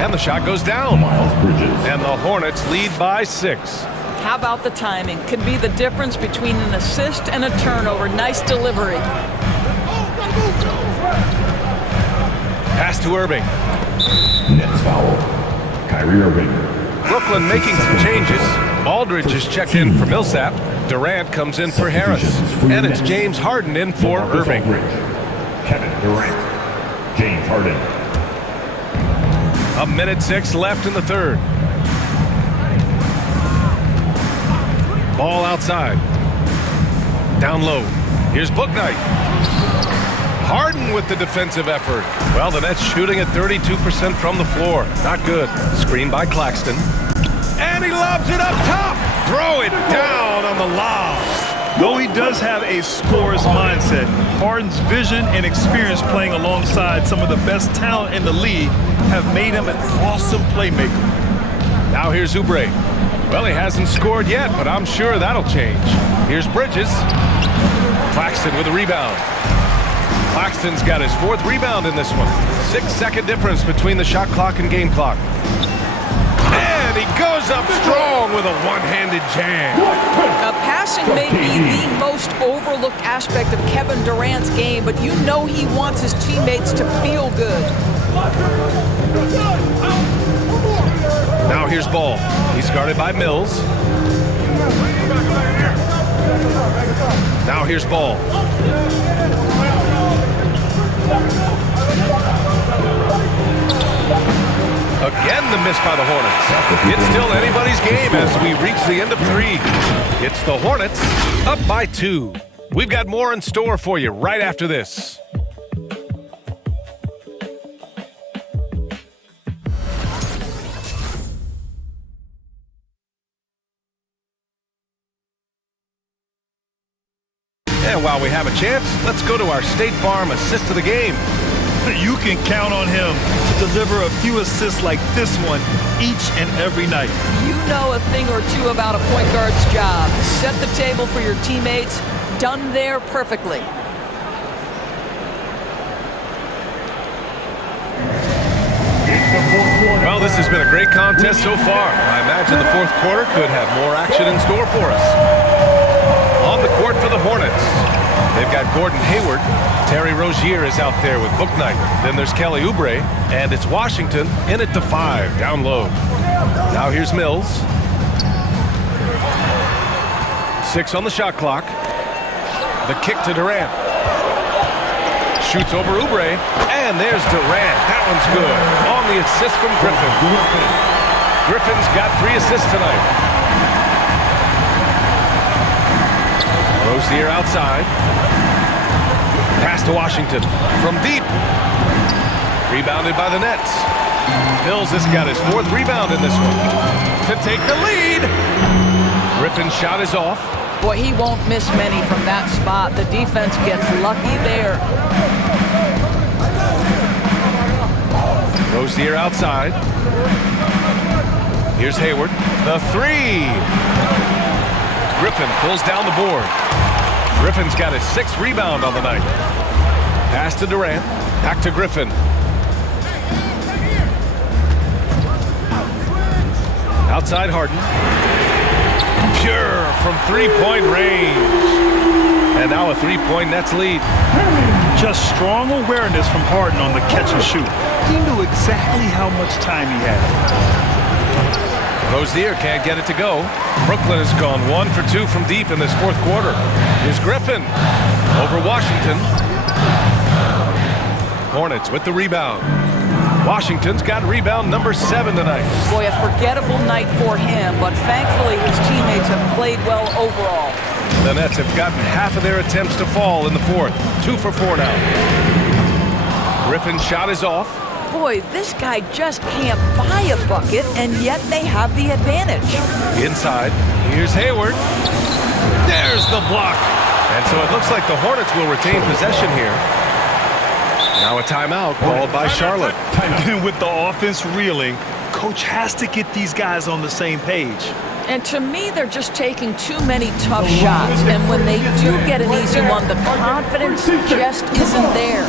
And the shot goes down. Miles Bridges. And the Hornets lead by 6. How about the timing? Could be the difference between an assist and a turnover. Nice delivery. Pass to Irving. Nets foul. Kyrie Irving. Brooklyn making some changes. Aldridge is checked in for Millsap. Durant comes in for Harris. And it's James Harden in for Irving. Kevin Durant. James Harden. 1:06 left in the third. Ball outside. Down low. Here's Bouknight. Harden with the defensive effort. Well, the Nets shooting at 32% from the floor. Not good. Screen by Claxton. And he lobs it up top. Throw it down on the lob. Though he does have a scorer's mindset, Harden's vision and experience playing alongside some of the best talent in the league have made him an awesome playmaker. Now here's Oubre. Well, he hasn't scored yet, but I'm sure that'll change. Here's Bridges. Claxton with a rebound. Claxton's got his 4th rebound in this one. 6-second difference between the shot clock and game clock. And he goes up strong with a one-handed jam. Now, passing may be the most overlooked aspect of Kevin Durant's game, but you know he wants his teammates to feel good. Now here's Ball. He's guarded by Mills. Now here's Ball. Again, the miss by the Hornets. It's still anybody's game as we reach the end of 3. It's the Hornets up by 2. We've got more in store for you right after this. And while we have a chance, let's go to our State Farm assist of the game. You can count on him to deliver a few assists like this one each and every night. You know a thing or two about a point guard's job. Set the table for your teammates. Done there perfectly. Well, Well, this has been a great contest so far. I imagine the fourth quarter could have more action in store for us. On the court for the Hornets, they've got Gordon Hayward. Terry Rozier is out there with Bouknight. Then there's Kelly Oubre, and it's Washington in at the 5, down low. Now here's Mills. 6 on the shot clock. The kick to Durant. Shoots over Oubre, and there's Durant. That one's good. On the assist from Griffin. Griffin's got 3 assists tonight. Rozier outside. Pass to Washington from deep. Rebounded by the Nets. Mills has got his 4th rebound in this one. To take the lead. Griffin's shot is off. Boy, he won't miss many from that spot. The defense gets lucky there. Rozier outside. Here's Hayward. The 3. Griffin pulls down the board. Griffin's got his 6th rebound on the night. Pass to Durant. Back to Griffin. Outside Harden. Pure from 3-point range. And now a 3-point Nets lead. Just strong awareness from Harden on the catch and shoot. He knew exactly how much time he had. Rozier can't get it to go. Brooklyn has gone 1 for 2 from deep in this fourth quarter. Here's Griffin over Washington. Hornets with the rebound. Washington's got rebound number 7 tonight. Boy, a forgettable night for him, but thankfully his teammates have played well overall. The Nets have gotten half of their attempts to fall in the fourth. 2 for 4 now. Griffin's shot is off. Boy, this guy just can't buy a bucket, and yet they have the advantage. Inside, here's Hayward. There's the block. And so it looks like the Hornets will retain possession here. Now a timeout called by Charlotte. And with the offense reeling, coach has to get these guys on the same page. And to me, they're just taking too many tough shots. And when they do get an easy one, the confidence just isn't there.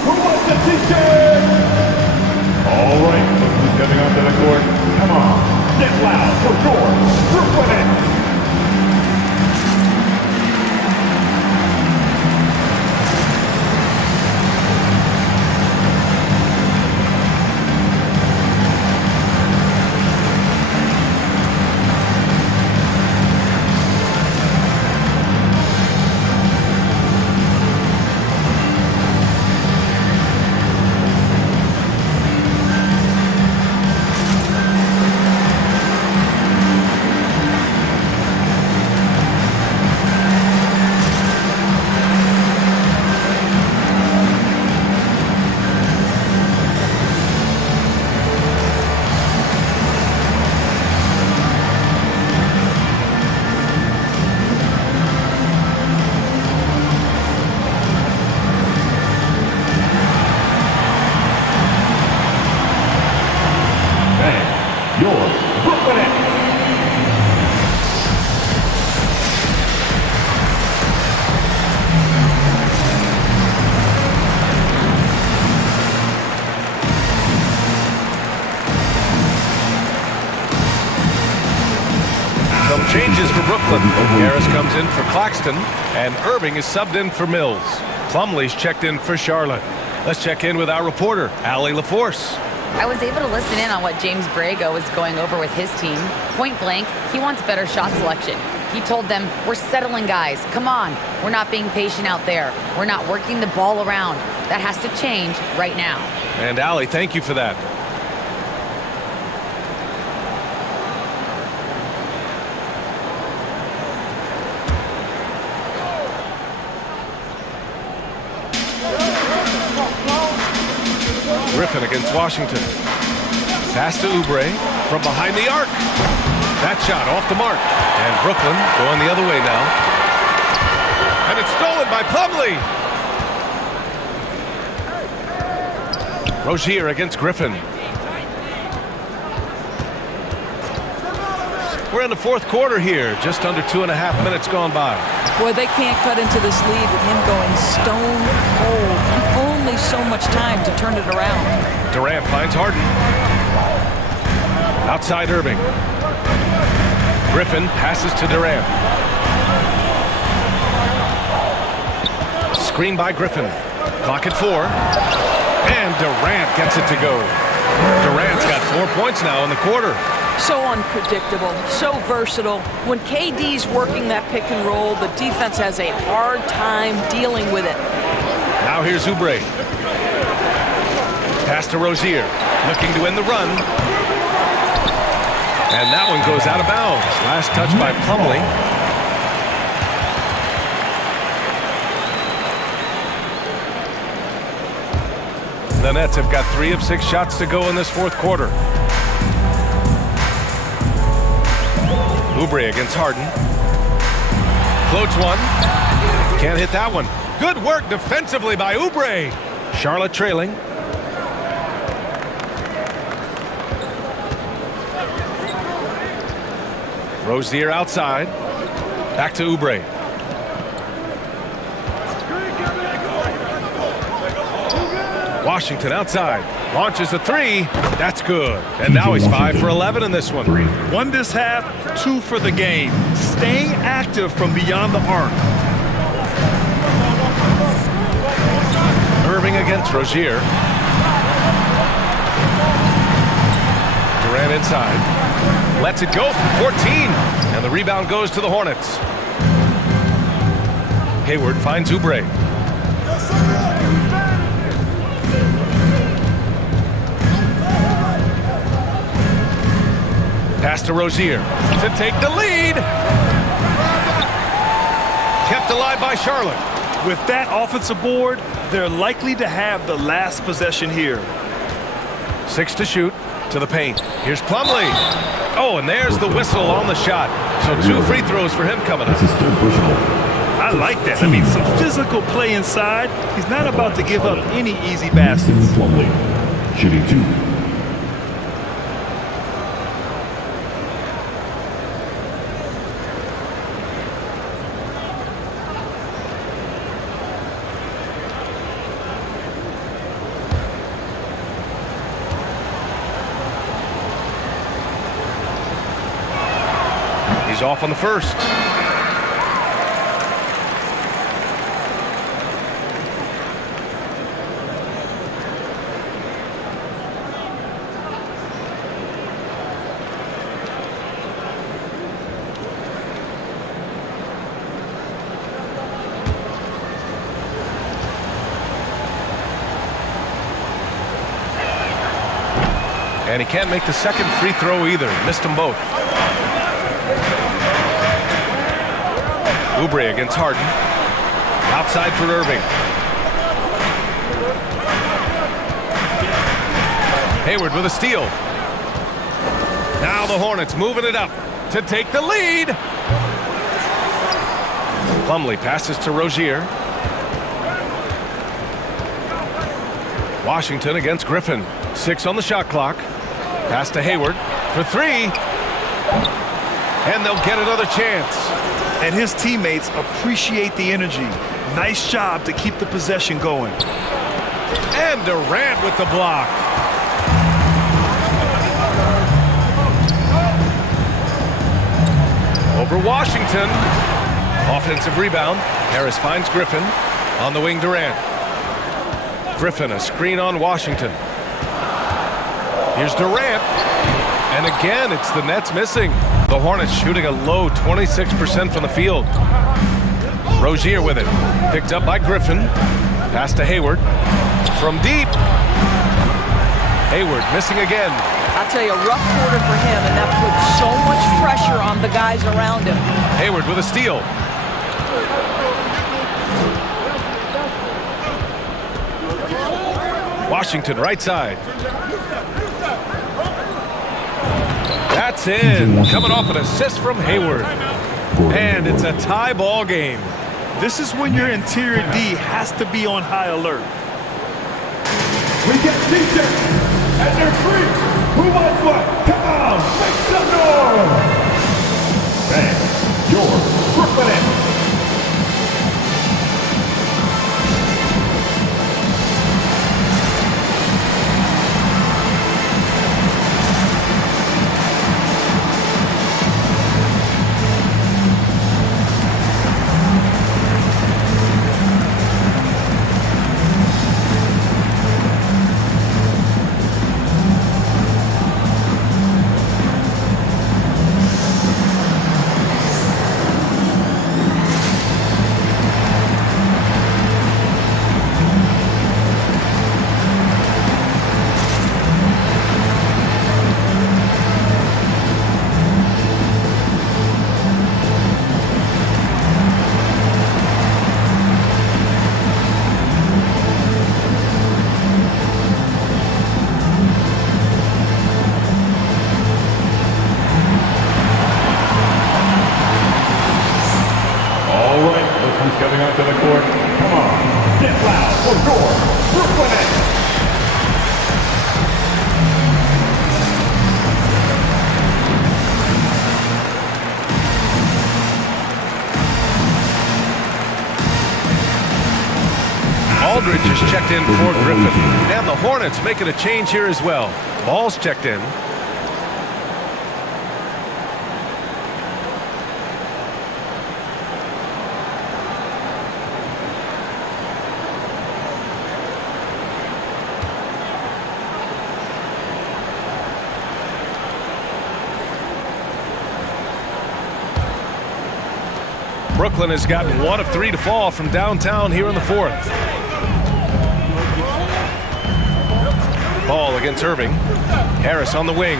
All right, who's stepping onto the court? Come on, get loud for your Brooklyn. Changes for Brooklyn. Harris comes in for Claxton, and Irving is subbed in for Mills. Plumlee's checked in for Charlotte. Let's check in with our reporter, Allie LaForce. I was able to listen in on what James Borrego was going over with his team. Point blank, he wants better shot selection. He told them, we're settling guys. Come on. We're not being patient out there. We're not working the ball around. That has to change right now. And Allie, thank you for that. Griffin against Washington. Pass to Oubre from behind the arc. That shot off the mark. And Brooklyn going the other way now. And it's stolen by Plumlee. Rozier against Griffin. We're in the fourth quarter here. Just under 2.5 minutes gone by. Boy, they can't cut into this lead with him going stone cold. Only so much time to turn it around. Durant finds Harden. Outside Irving. Griffin passes to Durant. Screen by Griffin. Clock at 4. And Durant gets it to go. Durant's got 4 points now in the quarter. So unpredictable, so versatile. When KD's working that pick and roll, the defense has a hard time dealing with it. Now here's Oubre. Pass to Rozier, looking to end the run. And that one goes out of bounds. Last touch by Plumlee. The Nets have got 3 of 6 shots to go in this fourth quarter. Oubre against Harden. Floats one. Can't hit that one. Good work defensively by Oubre. Charlotte trailing. Rozier outside. Back to Oubre. Washington outside. Launches a 3. That's good. And now he's 5 for 11 in this one. 1 this half, 2 for the game. Staying active from beyond the arc. Irving against Rozier. Durant inside. Lets it go from 14. And the rebound goes to the Hornets. Hayward finds Oubre. Pass to Rozier to take the lead. Kept alive by Charlotte. With that offensive board, they're likely to have the last possession here. 6 to shoot, to the paint. Here's Plumlee. Oh, and there's the whistle on the shot. So 2 free throws for him coming up. I like that. I mean, some physical play inside. He's not about to give up any easy baskets. Plumlee, shooting 2. He's off on the first. And he can't make the second free throw either. Missed them both. Oubre against Harden. Outside for Irving. Hayward with a steal. Now the Hornets moving it up to take the lead. Plumlee passes to Rozier. Washington against Griffin. 6 on the shot clock. Pass to Hayward for 3. And they'll get another chance. And his teammates appreciate the energy. Nice job to keep the possession going. And Durant with the block. Over Washington. Offensive rebound. Harris finds Griffin. On the wing, Durant. Griffin, a screen on Washington. Here's Durant. And again, it's the Nets missing. The Hornets shooting a low 26% from the field. Rozier with it. Picked up by Griffin. Pass to Hayward. From deep. Hayward missing again. I'll tell you, a rough quarter for him, and that puts so much pressure on the guys around him. Hayward with a steal. Washington right side. That's in. Coming off an assist from Hayward. And it's a tie ball game. This is when your interior D has to be on high alert. We get t-shirts and they're free. Who wants one? Come on, make some noise. Bang, your Brooklyn Nets. Aldridge is checked in for Griffin. And the Hornets making a change here as well. Ball's checked in. Brooklyn has gotten 1 of 3 to fall from downtown here in the fourth. Ball against Irving. Harris on the wing.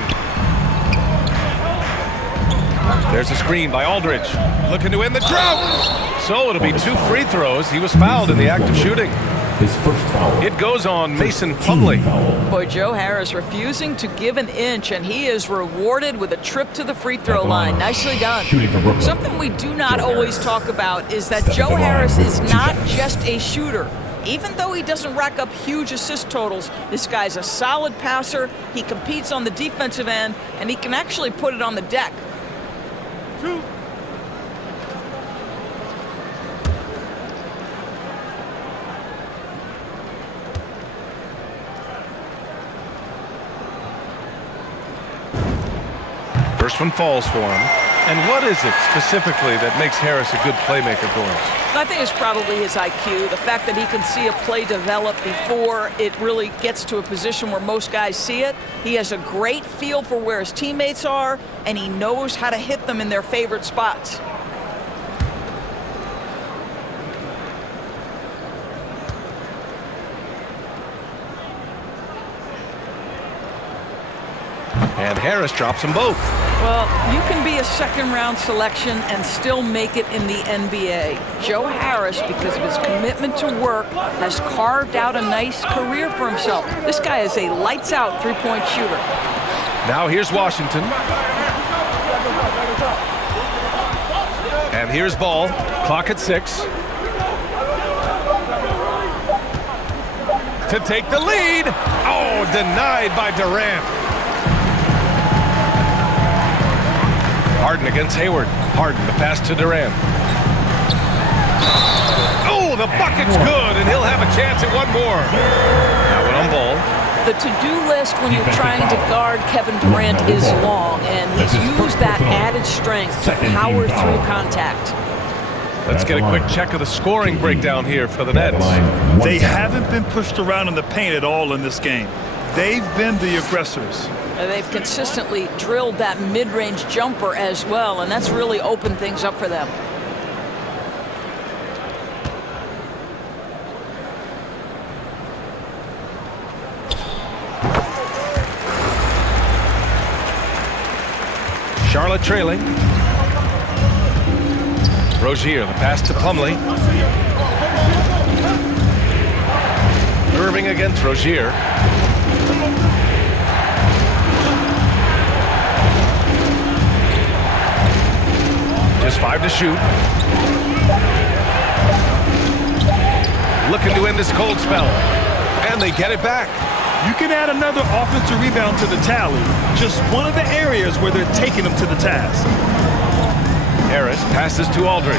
There's a screen by Aldridge. Looking to end the drought. So it'll be 2 free throws. He was fouled in the act of shooting. His first foul. It goes on Mason Plumlee. Boy, Joe Harris refusing to give an inch, and he is rewarded with a trip to the free throw line. Nicely done. Something we do not always talk about is that Joe Harris is not just a shooter. Even though he doesn't rack up huge assist totals, this guy's a solid passer. He competes on the defensive end, and he can actually put it on the deck. First one falls for him. And what is it specifically that makes Harris a good playmaker, Doris? I think it's probably his IQ, the fact that he can see a play develop before it really gets to a position where most guys see it. He has a great feel for where his teammates are, and he knows how to hit them in their favorite spots. And Harris drops them both. Well, you can be a second-round selection and still make it in the NBA. Joe Harris, because of his commitment to work, has carved out a nice career for himself. This guy is a lights-out three-point shooter. Now here's Washington. And here's Ball. Clock at 6. To take the lead. Oh, denied by Durant. Harden against Hayward. Harden, the pass to Durant. Oh, the bucket's good, and he'll have a chance at one more. Now one on Ball. The to-do list when you're trying to guard Kevin Durant is long, and he's used that added strength to power through contact. Let's get a quick check of the scoring breakdown here for the Nets. They haven't been pushed around in the paint at all in this game. They've been the aggressors. They've consistently drilled that mid-range jumper as well, and that's really opened things up for them. Charlotte trailing. Rozier, the pass to Plumlee. Irving against Rozier. Just 5 to shoot. Looking to end this cold spell. And they get it back. You can add another offensive rebound to the tally. Just one of the areas where they're taking them to the task. Harris passes to Aldridge.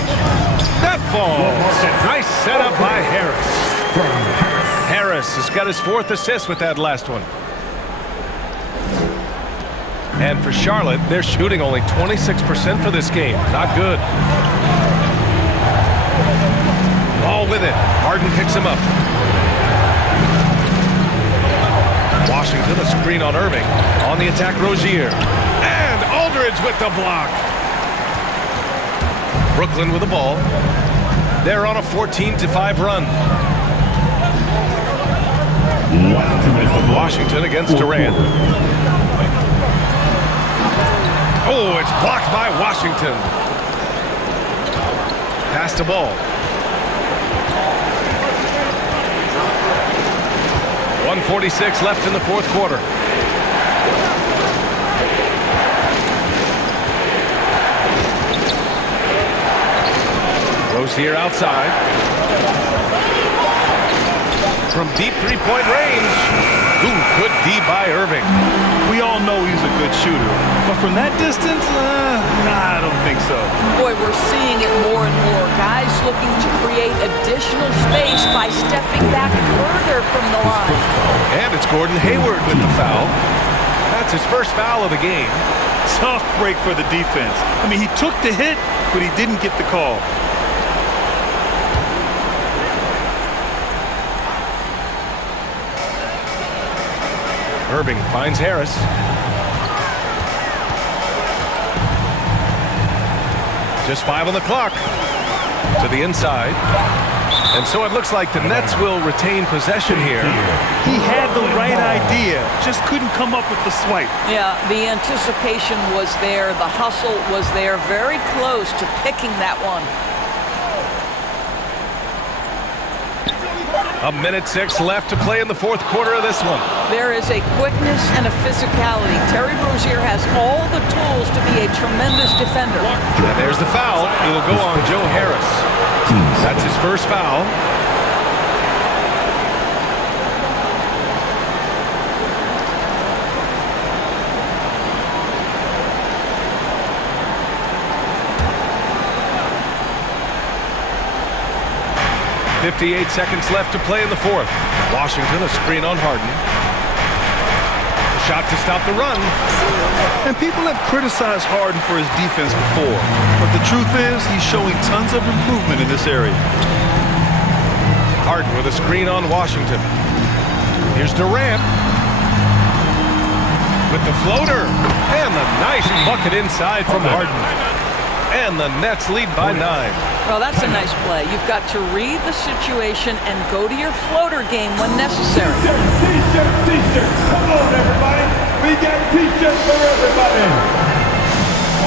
That falls. Nice setup by Harris. Harris has got his 4th assist with that last one. And for Charlotte, they're shooting only 26% for this game. Not good. Ball with it. Harden picks him up. Washington, a screen on Irving. On the attack, Rozier. And Aldridge with the block. Brooklyn with the ball. They're on a 14-5 run. Washington against Durant. Oh, it's blocked by Washington. Pass the ball. 1:46 left in the 4th quarter. Rozier outside. From deep 3-point range. Ooh, good D by Irving. We all know he's a good shooter, but from that distance, nah, I don't think so. Boy, we're seeing it more and more. Guys looking to create additional space by stepping back further from the line. And it's Gordon Hayward with the foul. That's his first foul of the game. Tough break for the defense. I mean, he took the hit, but he didn't get the call. Irving finds Harris. Just 5 on the clock. To the inside. And so it looks like the Nets will retain possession here. He had the right idea, just couldn't come up with the swipe. Yeah, the anticipation was there. The hustle was there. Very close to picking that one. 1:06 left to play in the fourth quarter of this one. There is a quickness and a physicality. Terry Rozier has all the tools to be a tremendous defender. And there's the foul. It'll go on Joe Harris. That's his first foul. .58 seconds left to play in the fourth. Washington, a screen on Harden. A shot to stop the run. And people have criticized Harden for his defense before, but the truth is he's showing tons of improvement in this area. Harden with a screen on Washington. Here's Durant. With the floater. And the nice bucket inside from Harden. And the Nets lead by 9. Well, that's a nice play. You've got to read the situation and go to your floater game when necessary. T-shirts. Come on, everybody. We got T-shirts for everybody.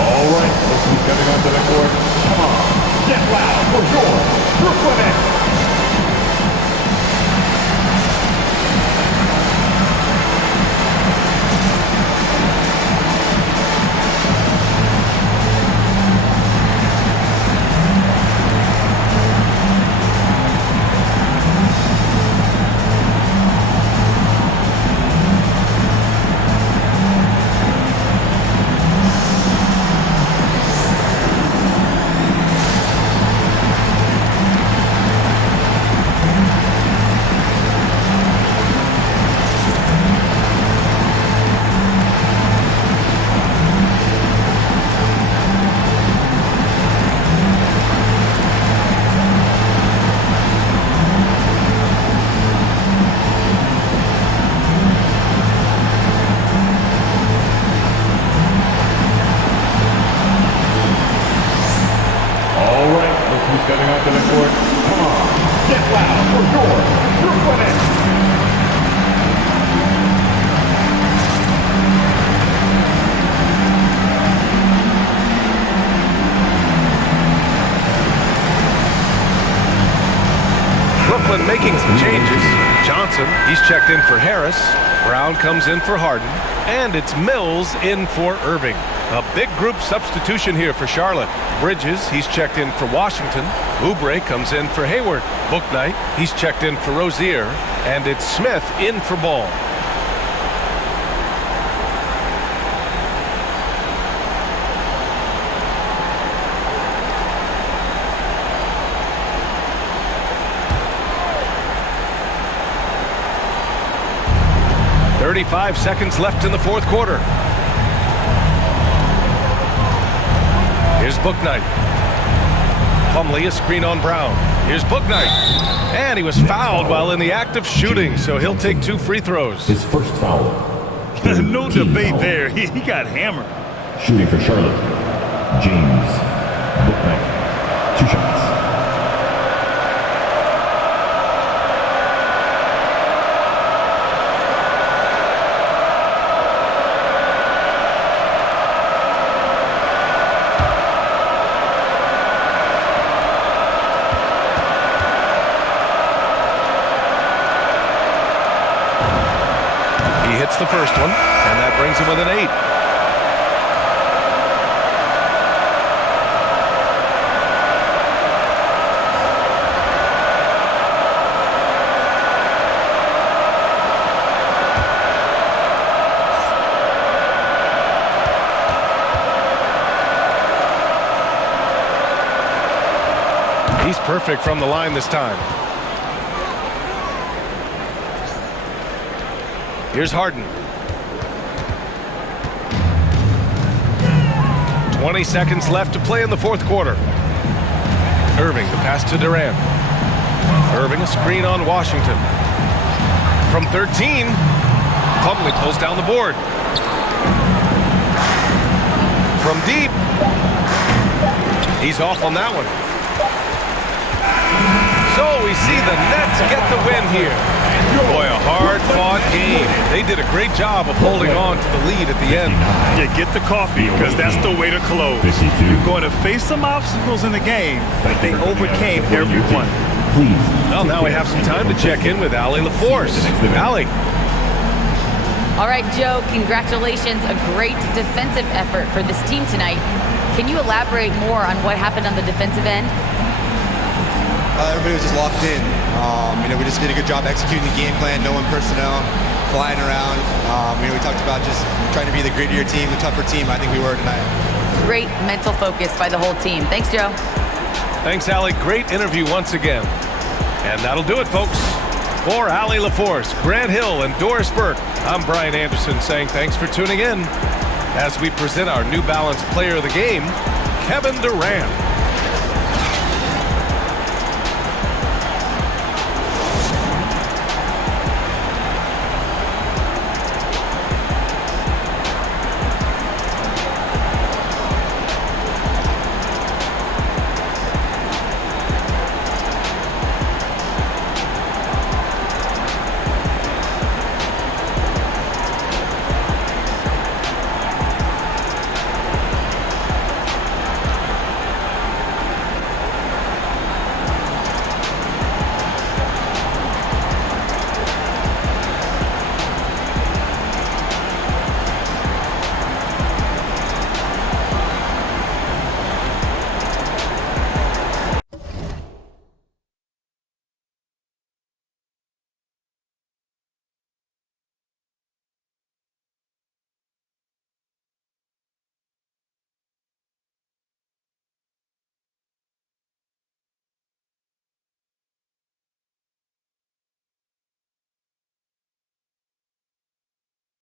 All right, look who's coming onto the court. Come on, get loud for your Brooklyn Nets. Brooklyn making some changes. Johnson, he's checked in for Harris. Brown comes in for Harden. And it's Mills in for Irving. A big group substitution here for Charlotte. Bridges, he's checked in for Washington. Oubre comes in for Hayward. Bouknight, he's checked in for Rozier. And it's Smith in for Ball. .35 seconds left in the fourth quarter. Here's Bouknight. Plumlee, a screen on Brown. Here's Bouknight. And he was fouled while in the act of shooting, so he'll take 2 free throws. His first foul. No debate there. He got hammered. Shooting for Charlotte, James Bouknight. 2 shots. The first one, and that brings him with an 8. He's perfect from the line this time. Here's Harden. 20 seconds left to play in the fourth quarter. Irving, the pass to Durant. Irving, a screen on Washington. From 13, Plumlee pulls down the board. From deep, he's off on that one. So we see the Nets get the win here. Boy, a hard-fought game. They did a great job of holding on to the lead at the end. Yeah, get the coffee, because that's the way to close. You're going to face some obstacles in the game, but they overcame every one. Well, now we have some time to check in with Allie LaForce. Allie. All right, Joe, congratulations. A great defensive effort for this team tonight. Can you elaborate more on what happened on the defensive end? Everybody was just locked in. We just did a good job executing the game plan, knowing personnel, flying around. We talked about just trying to be the grittier team, the tougher team. I think we were tonight. Great mental focus by the whole team. Thanks, Joe. Thanks, Allie. Great interview once again. And that'll do it, folks. For Allie LaForce, Grant Hill, and Doris Burke, I'm Brian Anderson saying thanks for tuning in as we present our New Balance Player of the Game, Kevin Durant.